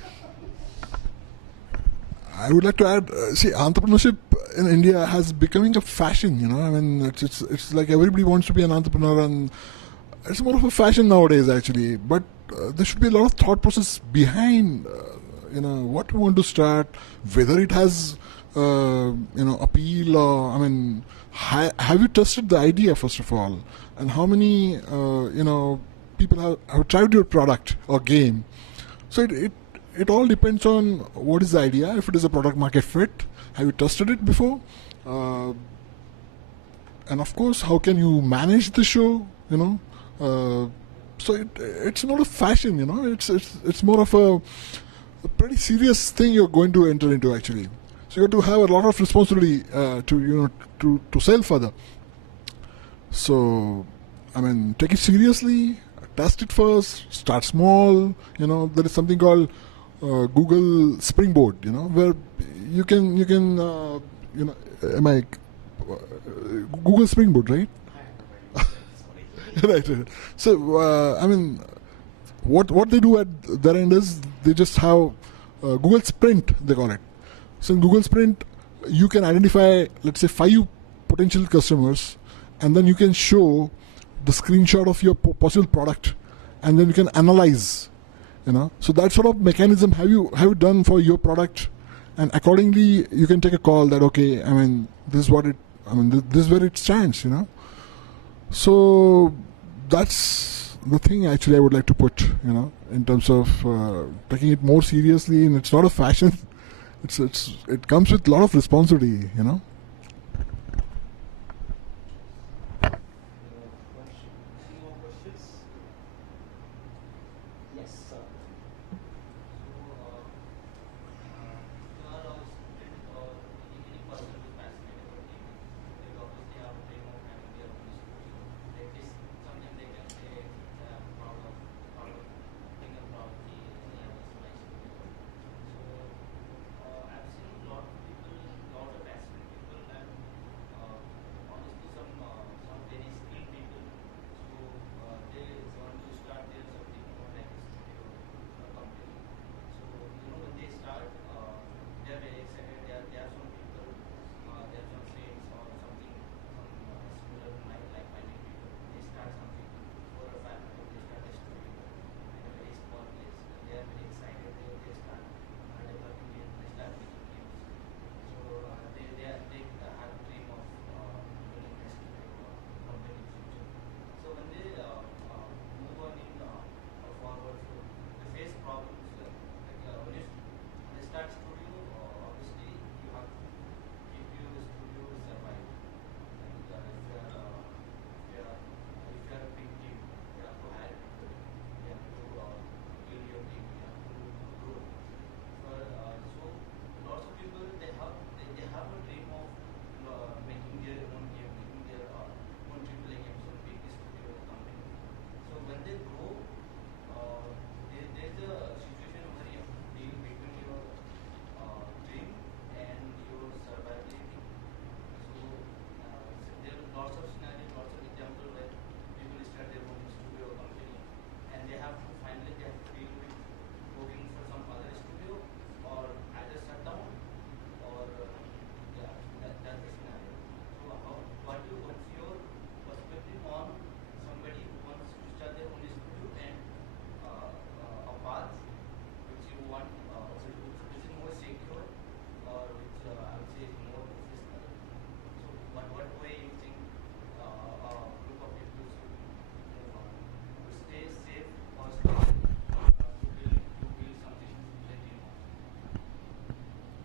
I would like to add, see, entrepreneurship in India has becoming a fashion, you know. I mean, it's like everybody wants to be an entrepreneur, and it's more of a fashion nowadays, actually. But there should be a lot of thought process behind, what we want to start, whether it has, appeal, or, I mean, have you tested the idea, first of all? And how many, people have tried your product or game? So it all depends on what is the idea. If it is a product market fit, have you tested it before? and of course, how can you manage the show? So it's not a fashion. It's more of a pretty serious thing you're going to enter into actually. So you have to have a lot of responsibility to sell further. So I mean, take it seriously. Test it first. Start small. There is something called Google Springboard. Where you can Google Springboard, right? Right. So I mean, what they do at their end is they just have Google Sprint, they call it. So in Google Sprint, you can identify, let's say, 5 potential customers, and then you can show the screenshot of your possible product, and then you can analyze. So that sort of mechanism have you done for your product, and accordingly you can take a call that, okay, I mean, this is where it stands. So that's the thing actually I would like to put, in terms of taking it more seriously. And it's not a fashion. It comes with a lot of responsibility, Any more questions? Yes, sir.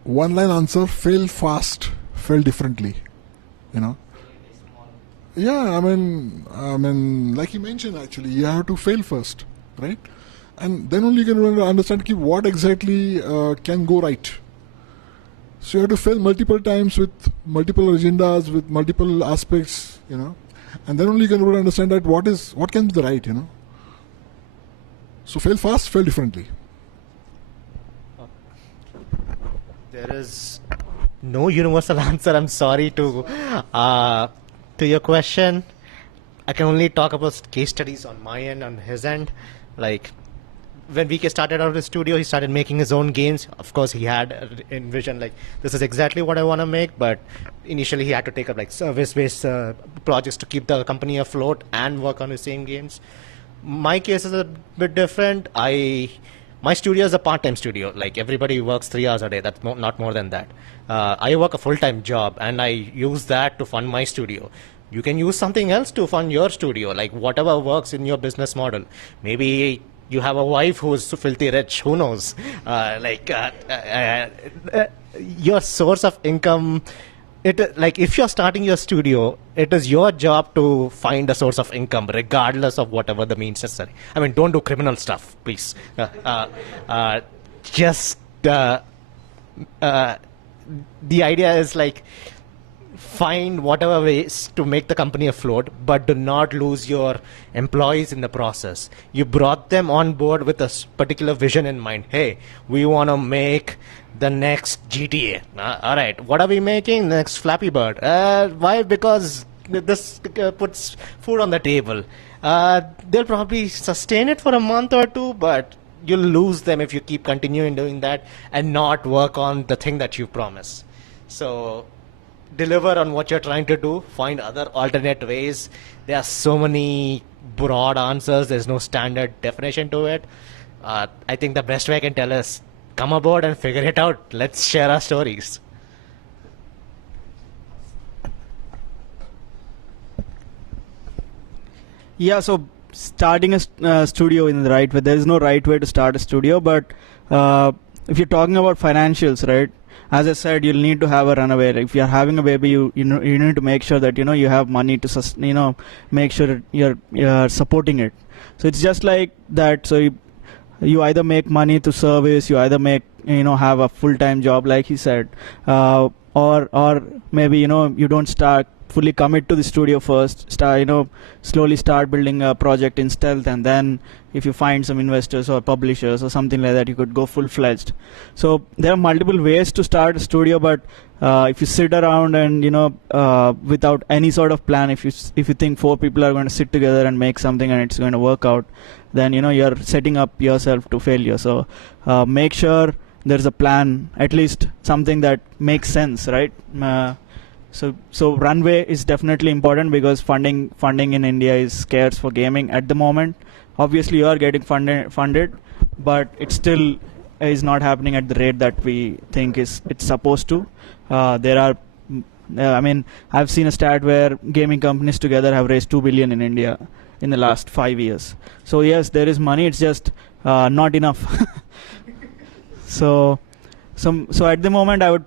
One line answer: fail fast, fail differently. Yeah, I mean, like you mentioned, actually, you have to fail first, right? And then only you can understand what exactly can go right. So you have to fail multiple times with multiple agendas, with multiple aspects, and then only you can understand that what can be the right, So fail fast, fail differently. There is no universal answer. I'm sorry to your question. I can only talk about case studies on my end, on his end. Like when VK started out his studio, he started making his own games. Of course, he had envisioned like this is exactly what I want to make. But initially, he had to take up like service-based projects to keep the company afloat and work on his same games. My case is a bit different. My studio is a part-time studio. Like everybody works 3 hours a day. That's not more than that. I work a full-time job, and I use that to fund my studio. You can use something else to fund your studio, like whatever works in your business model. Maybe you have a wife who's filthy rich. Who knows? Your source of income like if you're starting your studio, it is your job to find a source of income, regardless of whatever the means necessary. I mean, don't do criminal stuff, please. Just the idea is like find whatever ways to make the company afloat, but do not lose your employees in the process. You brought them on board with a particular vision in mind. Hey, we want to make the next GTA. All right, what are we making? Next Flappy Bird. Why? Because this puts food on the table. They'll probably sustain it for a month or two, but you'll lose them if you keep continuing doing that and not work on the thing that you promise. So deliver on what you're trying to do, find other alternate ways. There are so many broad answers. There's no standard definition to it. I think the best way I can tell is come aboard and figure it out. Let's share our stories. Yeah, so starting a studio in the right way, there is no right way to start a studio, but if you're talking about financials, right, as I said, you'll need to have a runaway. If you're having a baby, you need to make sure that you have money to make sure that you're supporting it. So it's just like that. So you either make money to service, you either make have a full-time job, like he said, or maybe you don't fully commit to the studio first, slowly start building a project in stealth, and then if you find some investors or publishers or something like that, you could go full-fledged. So there are multiple ways to start a studio, but if you sit around and without any sort of plan, if you think 4 people are going to sit together and make something and it's going to work out, then you're setting up yourself to failure. So make sure there's a plan, at least something that makes sense, right? So runway is definitely important, because funding in India is scarce for gaming at the moment. Obviously, you are getting funded, but it still is not happening at the rate that we think it's supposed to. I've seen a stat where gaming companies together have raised 2 billion in India in the last 5 years. So yes, there is money. It's just not enough. So at the moment, I would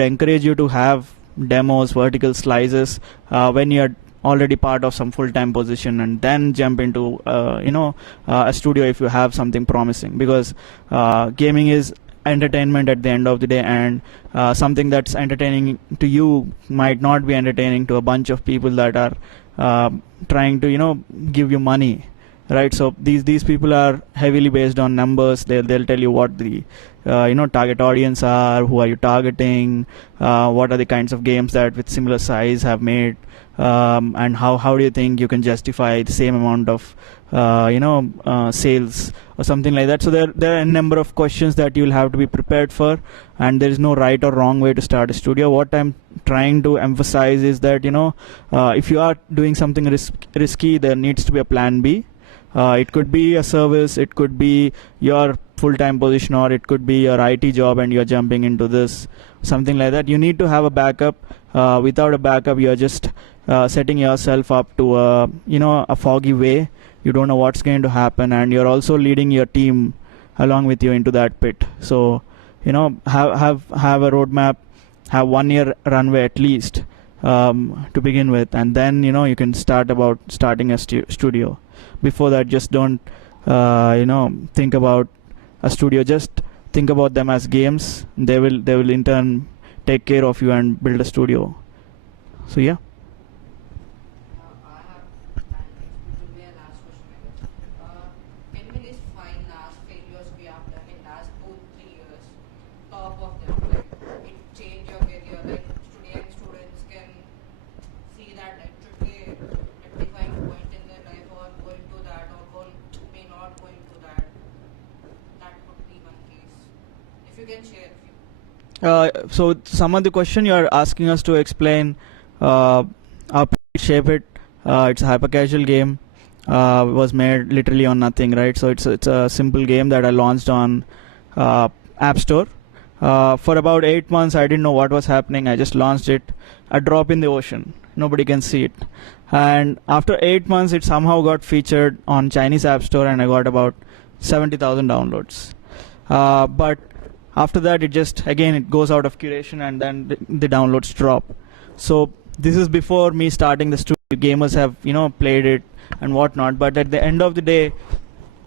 encourage you to have demos, vertical slices when you're already part of some full-time position, and then jump into a studio if you have something promising, because gaming is entertainment at the end of the day, and something that's entertaining to you might not be entertaining to a bunch of people that are trying to give you money. Right, so these people are heavily based on numbers. They'll tell you what the target audience are, who are you targeting, what are the kinds of games that with similar size have made, and how do you think you can justify the same amount of sales or something like that. So there are a number of questions that you'll have to be prepared for, and there is no right or wrong way to start a studio. What I'm trying to emphasize is that if you are doing something risky, there needs to be a plan B. It could be a service, it could be your full-time position, or it could be your IT job and you're jumping into this, something like that. You need to have a backup. Without a backup, you're just setting yourself up to a foggy way. You don't know what's going to happen, and you're also leading your team along with you into that pit. So have a roadmap, have 1 year runway at least to begin with, and then you can start about starting a studio. Before that, just don't think about a studio. Just think about them as games. They will in turn take care of you and build a studio. So yeah. So some of the question you are asking us to explain how Shape It. It's a hyper casual game. Was made literally on nothing, right? So it's a simple game that I launched on App Store. For about 8 months, I didn't know what was happening. I just launched it, a drop in the ocean. Nobody can see it. And after 8 months, it somehow got featured on Chinese App Store, and I got about 70,000 downloads. But After that, it goes out of curation, and then the downloads drop. So this is before me starting the studio. Gamers have played it and whatnot, but at the end of the day,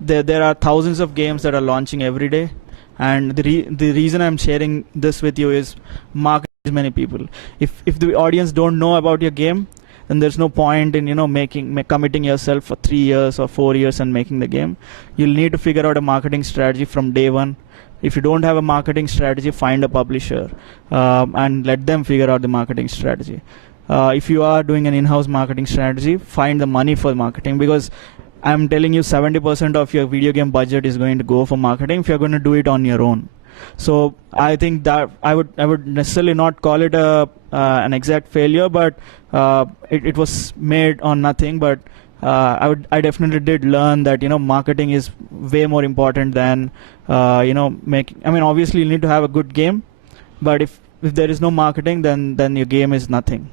there are thousands of games that are launching every day, and the reason I'm sharing this with you is market many people. If the audience don't know about your game, then there's no point in committing yourself for 3 years or 4 years and making the game. You'll need to figure out a marketing strategy from day one. If you don't have a marketing strategy, find a publisher and let them figure out the marketing strategy. If you are doing an in-house marketing strategy, find the money for marketing, because I'm telling you 70% of your video game budget is going to go for marketing if you're going to do it on your own. So I think that I would necessarily not call it an exact failure, but it was made on nothing. But I definitely did learn that marketing is way more important than making. I mean, obviously you need to have a good game, but if there is no marketing, then your game is nothing.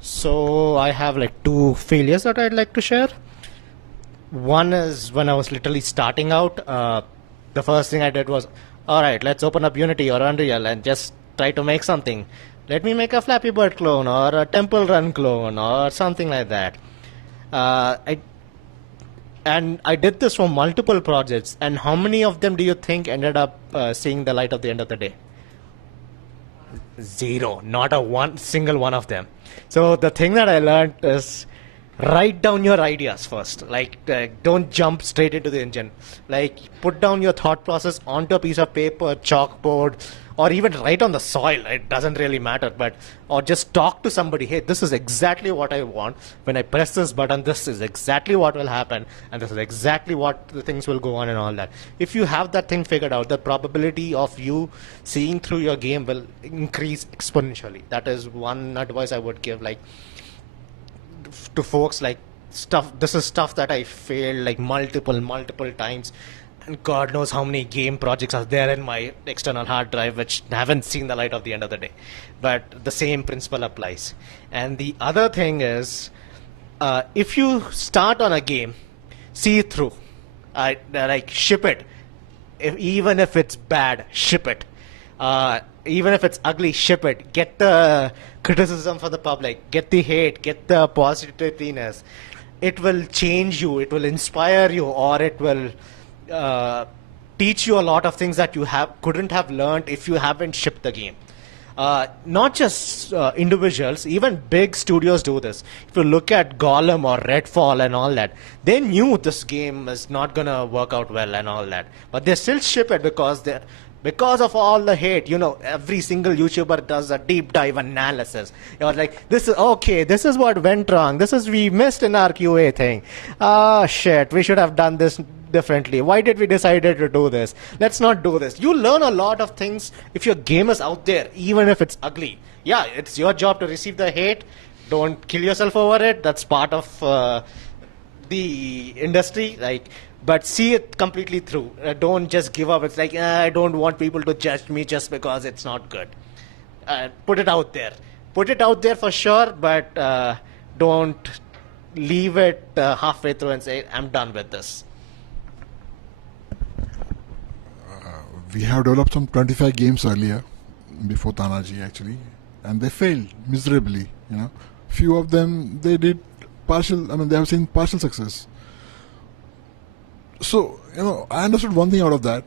So I have like 2 failures that I'd like to share. One is when I was literally starting out, the first thing I did was, all right, let's open up Unity or Unreal and just try to make something. Let me make a Flappy Bird clone or a Temple Run clone or something like that. I did this for multiple projects, and how many of them do you think ended up seeing the light at the end of the day? 0, not a single one of them. So the thing that I learned is, write down your ideas first. Don't jump straight into the engine. Put down your thought process onto a piece of paper, chalkboard, or even write on the soil. It doesn't really matter, or just talk to somebody. Hey, this is exactly what I want. When I press this button, this is exactly what will happen, and this is exactly what the things will go on and all that. If you have that thing figured out, the probability of you seeing through your game will increase exponentially. That is one advice I would give. To folks, this is stuff that I failed multiple times, and God knows how many game projects are there in my external hard drive which haven't seen the light of the end of the day. But the same principle applies. And the other thing is, if you start on a game, see it through. Ship it. Even if it's bad, ship it. Even if it's ugly, ship it. Get the criticism for the public. Get the hate. Get the positiveness. It will change you. It will inspire you, or it will teach you a lot of things that you couldn't have learned if you haven't shipped the game. Not just individuals, even big studios do this. If you look at Gollum or Redfall and all that, they knew this game is not going to work out well and all that. But they still ship it because of all the hate. Every single YouTuber does a deep dive analysis. You're like, this is what went wrong. We missed in our QA thing. Shit, we should have done this differently. Why did we decide to do this? Let's not do this. You learn a lot of things if your game is out there, even if it's ugly. Yeah, it's your job to receive the hate. Don't kill yourself over it. That's part of the industry. But see it completely through. Don't just give up. It's I don't want people to judge me just because it's not good. Put it out there. Put it out there for sure, but don't leave it halfway through and say, I'm done with this. We have developed some 25 games earlier, before Tanaji actually, and they failed miserably. Few of them, they did they have seen partial success. So, I understood one thing out of that.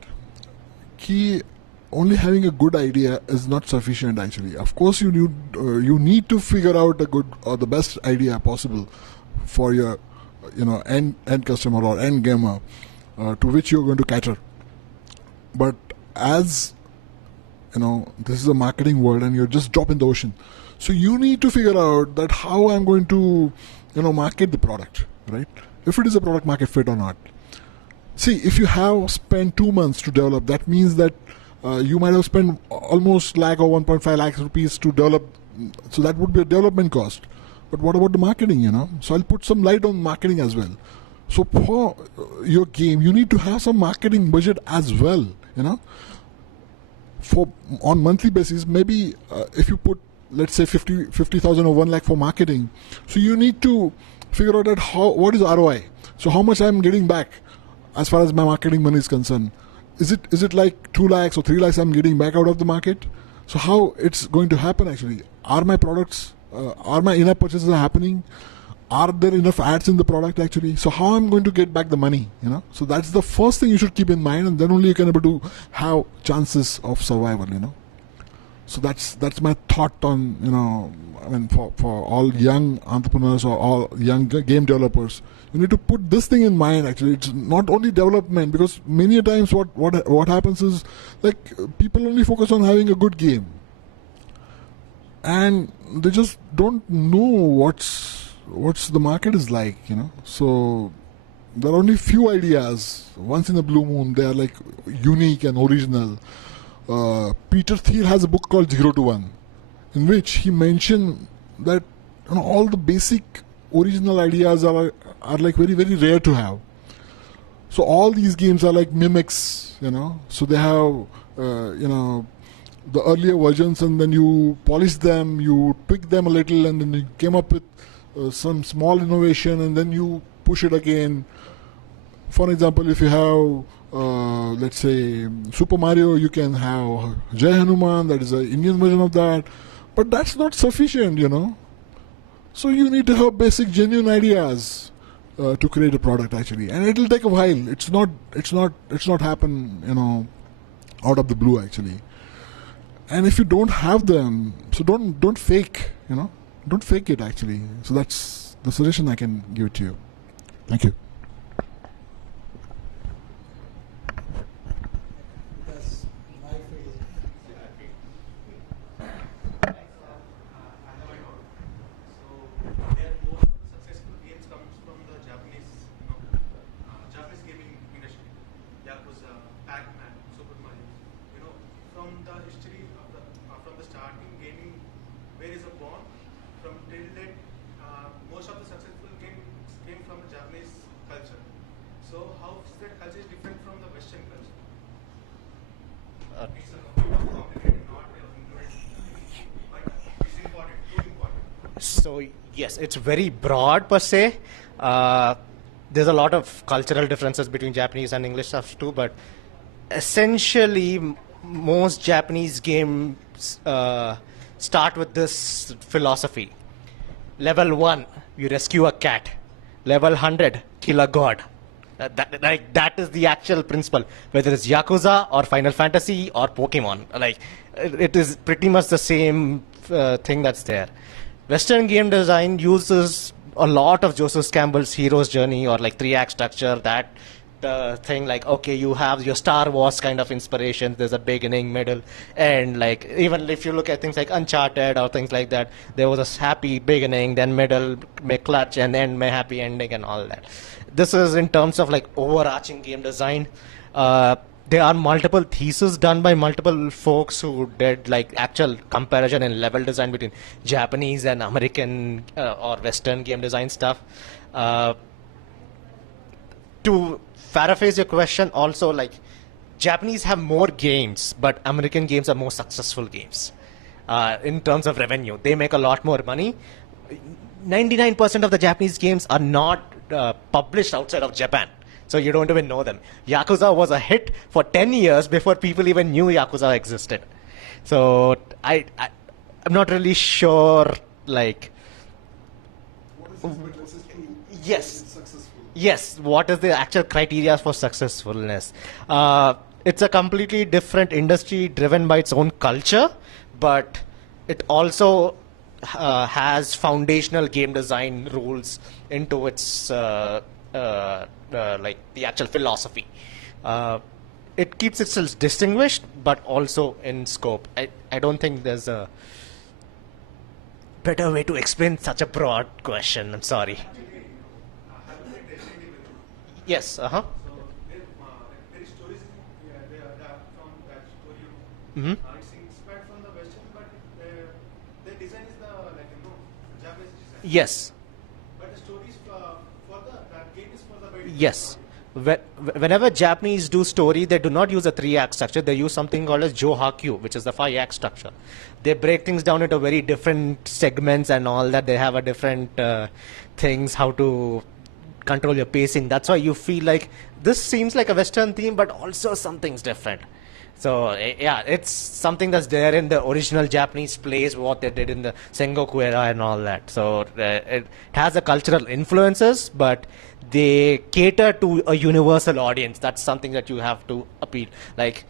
Only having a good idea is not sufficient actually. Of course, you need to figure out a good or the best idea possible for your, end customer or end gamer to which you're going to cater. But as, this is a marketing world and you're just drop in the ocean. So you need to figure out that how I'm going to, market the product, right? If it is a product market fit or not. See, if you have spent 2 months to develop, that means that you might have spent almost lakh or 1.5 lakhs rupees to develop. So that would be a development cost. But what about the marketing, So I'll put some light on marketing as well. So for your game, you need to have some marketing budget as well, On monthly basis, maybe if you put, let's say 50,000 or 1 lakh for marketing, so you need to figure out what is ROI. So how much I'm getting back. as far as my marketing money is concerned? Is it like 2 lakhs or 3 lakhs I'm getting back out of the market? So how it's going to happen actually? Are my products, are my in-app purchases happening? Are there enough ads in the product actually? So how I'm going to get back the money, you know? So that's the first thing you should keep in mind, and then only you can able to have chances of survival, you know? So that's my thought on, you know, I mean, for all young entrepreneurs or all young game developers, you need to put this thing in mind actually. It's not only development, because many a times what happens is, like, people only focus on having a good game. And they just don't know what's the market is like, you know. So there are only few ideas. Once in a blue moon, they are like unique and original. Peter Thiel has a book called 0 to 1, in which he mentioned that, you know, all the basic original ideas are like very, very rare to have. So all these games are like mimics, you know. So they have, you know, the earlier versions, and then you polish them, you tweak them a little, and then you came up with some small innovation, and then you push it again. For example, if you have, let's say, Super Mario, you can have Jai Hanuman, that is an Indian version of that, but that's not sufficient, you know. So you need to have basic, genuine ideas to create a product actually, and it will take a while. It's not happen, you know, out of the blue actually. And if you don't have them, so don't fake, you know. Don't fake it actually. So that's the suggestion I can give it to you. Thank you. Because my field. There most of the successful games comes from the Japanese, Japanese gaming industry. Yakuza, Pac-Man, Super Mario. You know, from the history of from the starting gaming, where is a born, from till date, most of the successful games came from the Japanese culture. So how is that culture is different from the Western culture? It's a complicated, not but it's important, too important. So yes, it's very broad per se. There's a lot of cultural differences between Japanese and English stuff too, but essentially most Japanese games start with this philosophy. Level 1, you rescue a cat. Level 100, kill a god. That is the actual principle. Whether it's Yakuza or Final Fantasy or Pokemon, like it is pretty much the same thing that's there. Western game design uses a lot of Joseph Campbell's hero's journey, or like 3-act structure, that thing, like, okay, you have your Star Wars kind of inspiration. There's a beginning, middle, and like even if you look at things like Uncharted or things like that, there was a happy beginning, then middle may clutch, and then may happy ending and all that. This is in terms of like overarching game design. There are multiple theses done by multiple folks who did like actual comparison and level design between Japanese and American or Western game design stuff. To paraphrase your question, also, like, Japanese have more games, but American games are more successful games in terms of revenue. They make a lot more money. 99% of the Japanese games are not published outside of Japan, so you don't even know them. Yakuza was a hit for 10 years before people even knew Yakuza existed. So I'm not really sure, like, yes, what is the actual criteria for successfulness? It's a completely different industry driven by its own culture, but it also has foundational game design rules into its like the actual philosophy. It keeps itself distinguished, but also in scope. I don't think there's a better way to explain such a broad question. I'm sorry. Yes, So there is stories they are from that story. It's inspired from the Western, but the design is the Japanese design. Yes. But the stories for that game is for the very Yes. Whenever Japanese do story, they do not use a 3-act structure. They use something called as Johakyu, which is the 5-act structure. They break things down into very different segments and all that. They have a different things how to control your pacing. That's why you feel like this seems like a Western theme, but also something's different. So yeah, it's something that's there in the original Japanese plays, what they did in the Sengoku era and all that. So it has a cultural influences, but they cater to a universal audience. That's something that you have to appeal. Like,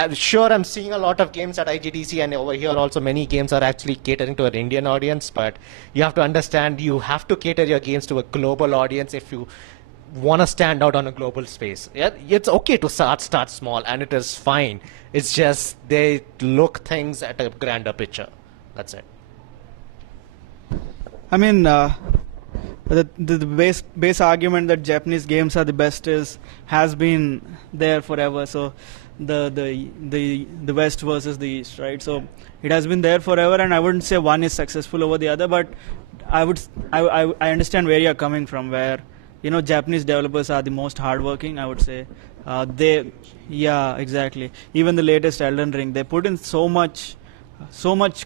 I'm sure I'm seeing a lot of games at IGDC, and over here also many games are actually catering to an Indian audience, but you have to understand you have to cater your games to a global audience if you want to stand out on a global space. Yeah, it's okay to start small, and it is fine. It's just they look things at a grander picture. That's it. I mean, the base argument that Japanese games are the best has been there forever. So the West versus the East, right? So it has been there forever, and I wouldn't say one is successful over the other, but I understand where you're coming from, where Japanese developers are the most hardworking, I would say. Yeah, exactly. Even the latest Elden Ring, they put in so much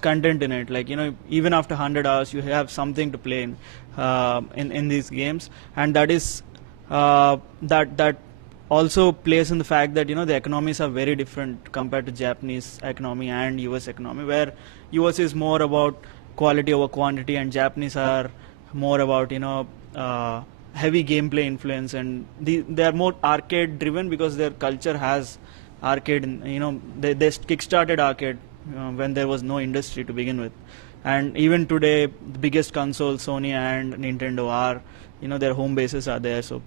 content in it. Like, even after 100 hours, you have something to play in these games, and that is that also plays in the fact that the economies are very different compared to Japanese economy and US economy, where US is more about quality over quantity, and Japanese are more about heavy gameplay influence, and they are more arcade driven because their culture has arcade. They kickstarted arcade when there was no industry to begin with, and even today the biggest consoles, Sony and Nintendo, are their home bases are there. So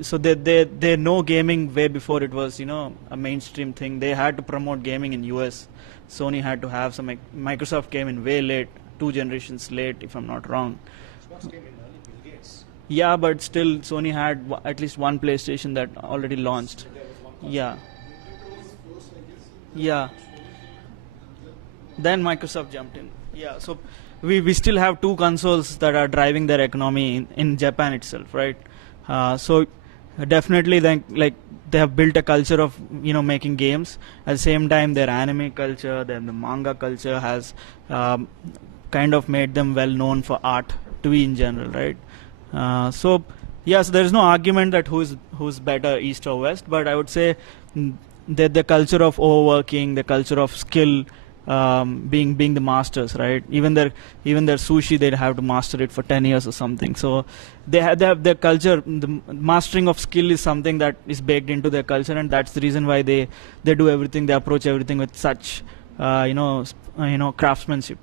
so they know gaming way before it was a mainstream thing. They had to promote gaming in US. Sony had to have some. Microsoft came in way late, 2 generations late, if I'm not wrong. Yeah, but still Sony had at least one PlayStation that already launched. Yeah. Then Microsoft jumped in. Yeah, so we still have 2 consoles that are driving their economy in Japan itself, right? So definitely then, like, they have built a culture of making games. At the same time, their anime culture, the manga culture has kind of made them well known for art to be in general, right? So there is no argument that who's better, East or West, but I would say that the culture of overworking, the culture of skill, being the masters, right? Even their sushi, they'd have to master it for 10 years or something. So they have their culture. The mastering of skill is something that is baked into their culture, and that's the reason why they do everything. They approach everything with such craftsmanship.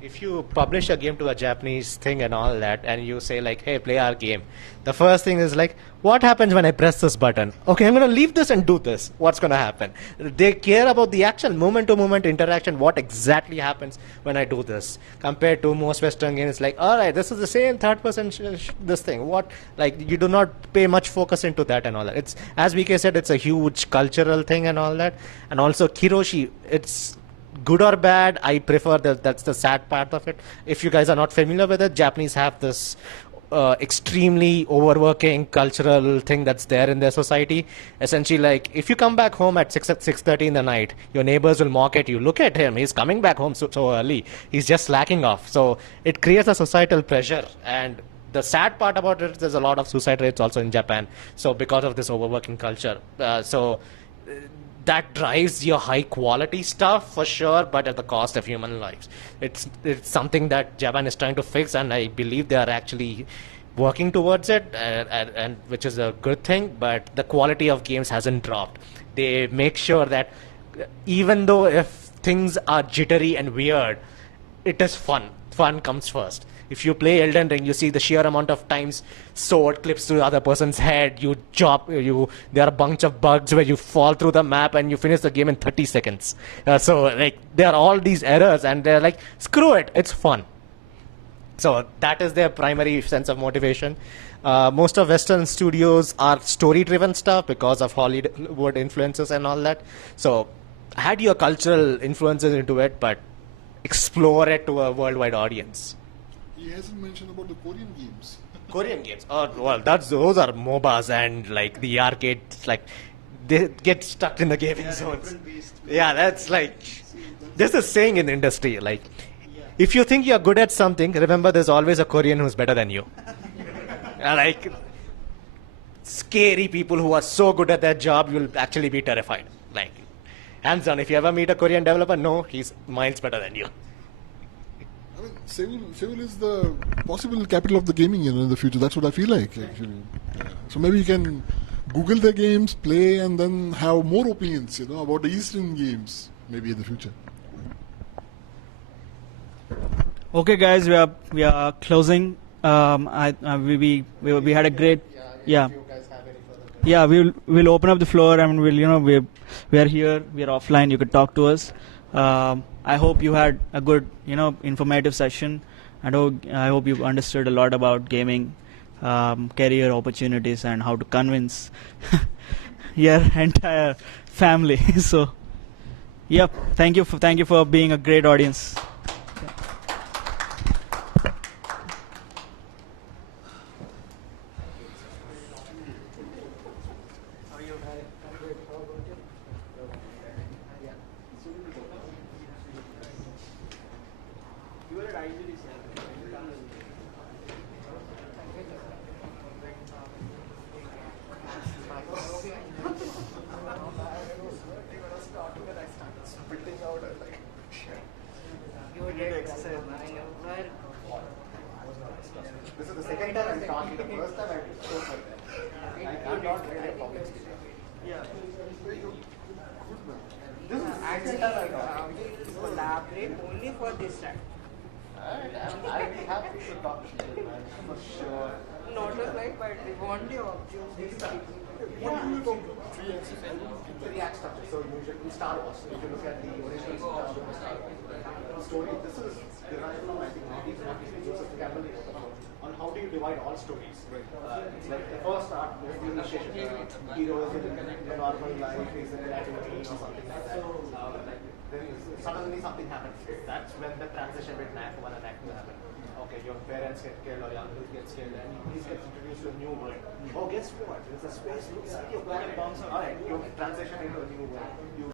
If you publish a game to a Japanese thing and all that, and you say like, hey, play our game, the first thing is like, what happens when I press this button? Okay, I'm going to leave this and do this. What's going to happen? They care about the actual moment-to-moment interaction, what exactly happens when I do this, compared to most Western games. Like, all right, this is the same third person this thing. What, like, you do not pay much focus into that and all that. It's, as VK said, it's a huge cultural thing and all that. And also Kiroshi, it's good or bad, I prefer that's the sad part of it. If you guys are not familiar with it, Japanese have this extremely overworking cultural thing that's there in their society. Essentially, like, if you come back home at 6:30 in the night, your neighbors will mock at you. Look at him, he's coming back home so early. He's just slacking off. So it creates a societal pressure, and the sad part about it is there's a lot of suicide rates also in Japan. So because of this overworking culture. That drives your high quality stuff for sure, but at the cost of human lives. It's something that Japan is trying to fix, and I believe they are actually working towards it, and which is a good thing. But the quality of games hasn't dropped. They make sure that even though if things are jittery and weird, it is fun. Fun comes first. If you play Elden Ring, you see the sheer amount of times sword clips to the other person's head, there are a bunch of bugs where you fall through the map and you finish the game in 30 seconds. So like, there are all these errors, and they're like, screw it, it's fun. So that is their primary sense of motivation. Most of Western studios are story-driven stuff because of Hollywood influences and all that. So add your cultural influences into it, but explore it to a worldwide audience. He hasn't mentioned about the Korean games. Korean games? Oh, well, those are MOBAs, and like the arcades, like they get stuck in the gaming zones. Yeah, that's like, there's a saying in the industry, like, if you think you're good at something, remember there's always a Korean who's better than you. Like scary people who are so good at their job, you'll actually be terrified. Like, hands down, if you ever meet a Korean developer, no, he's miles better than you. I mean, Seoul is the possible capital of the gaming, in the future. That's what I feel like, actually. So maybe you can Google the games, play, and then have more opinions, about the Eastern games, maybe in the future. Okay, guys, we are closing. We had a great, yeah. Yeah, we'll open up the floor, and we are here, we are offline. You could talk to us. I hope you had a good, informative session. I hope you understood a lot about gaming, career opportunities, and how to convince your entire family. So, yep. Thank you for being a great audience. This is the second time I'm talking. The first time I'm so sorry. I'm not really a public speaker. Yeah. This is the second time I'm talking. Collaborate only for this time. I'll be happy to talk to you, man, for sure. Not like, but we want the options. What do you think? Three act structure. So usually Star Wars, if you look at the original Star Wars story, this is derived from, I think, 1940s, Joseph Campbell on how do you divide all stories. It's like the first art is the initiation. Hero is in a normal life, he's in an activity or something like that. Then suddenly something happens. That's when the transition between Act 1 and Act 2 happens. Okay, your parents get killed or your uncle gets killed, and he gets introduced to a new world. Oh, guess what? It's a space. Looks like your planet bombs. All right, you transition into a new world. You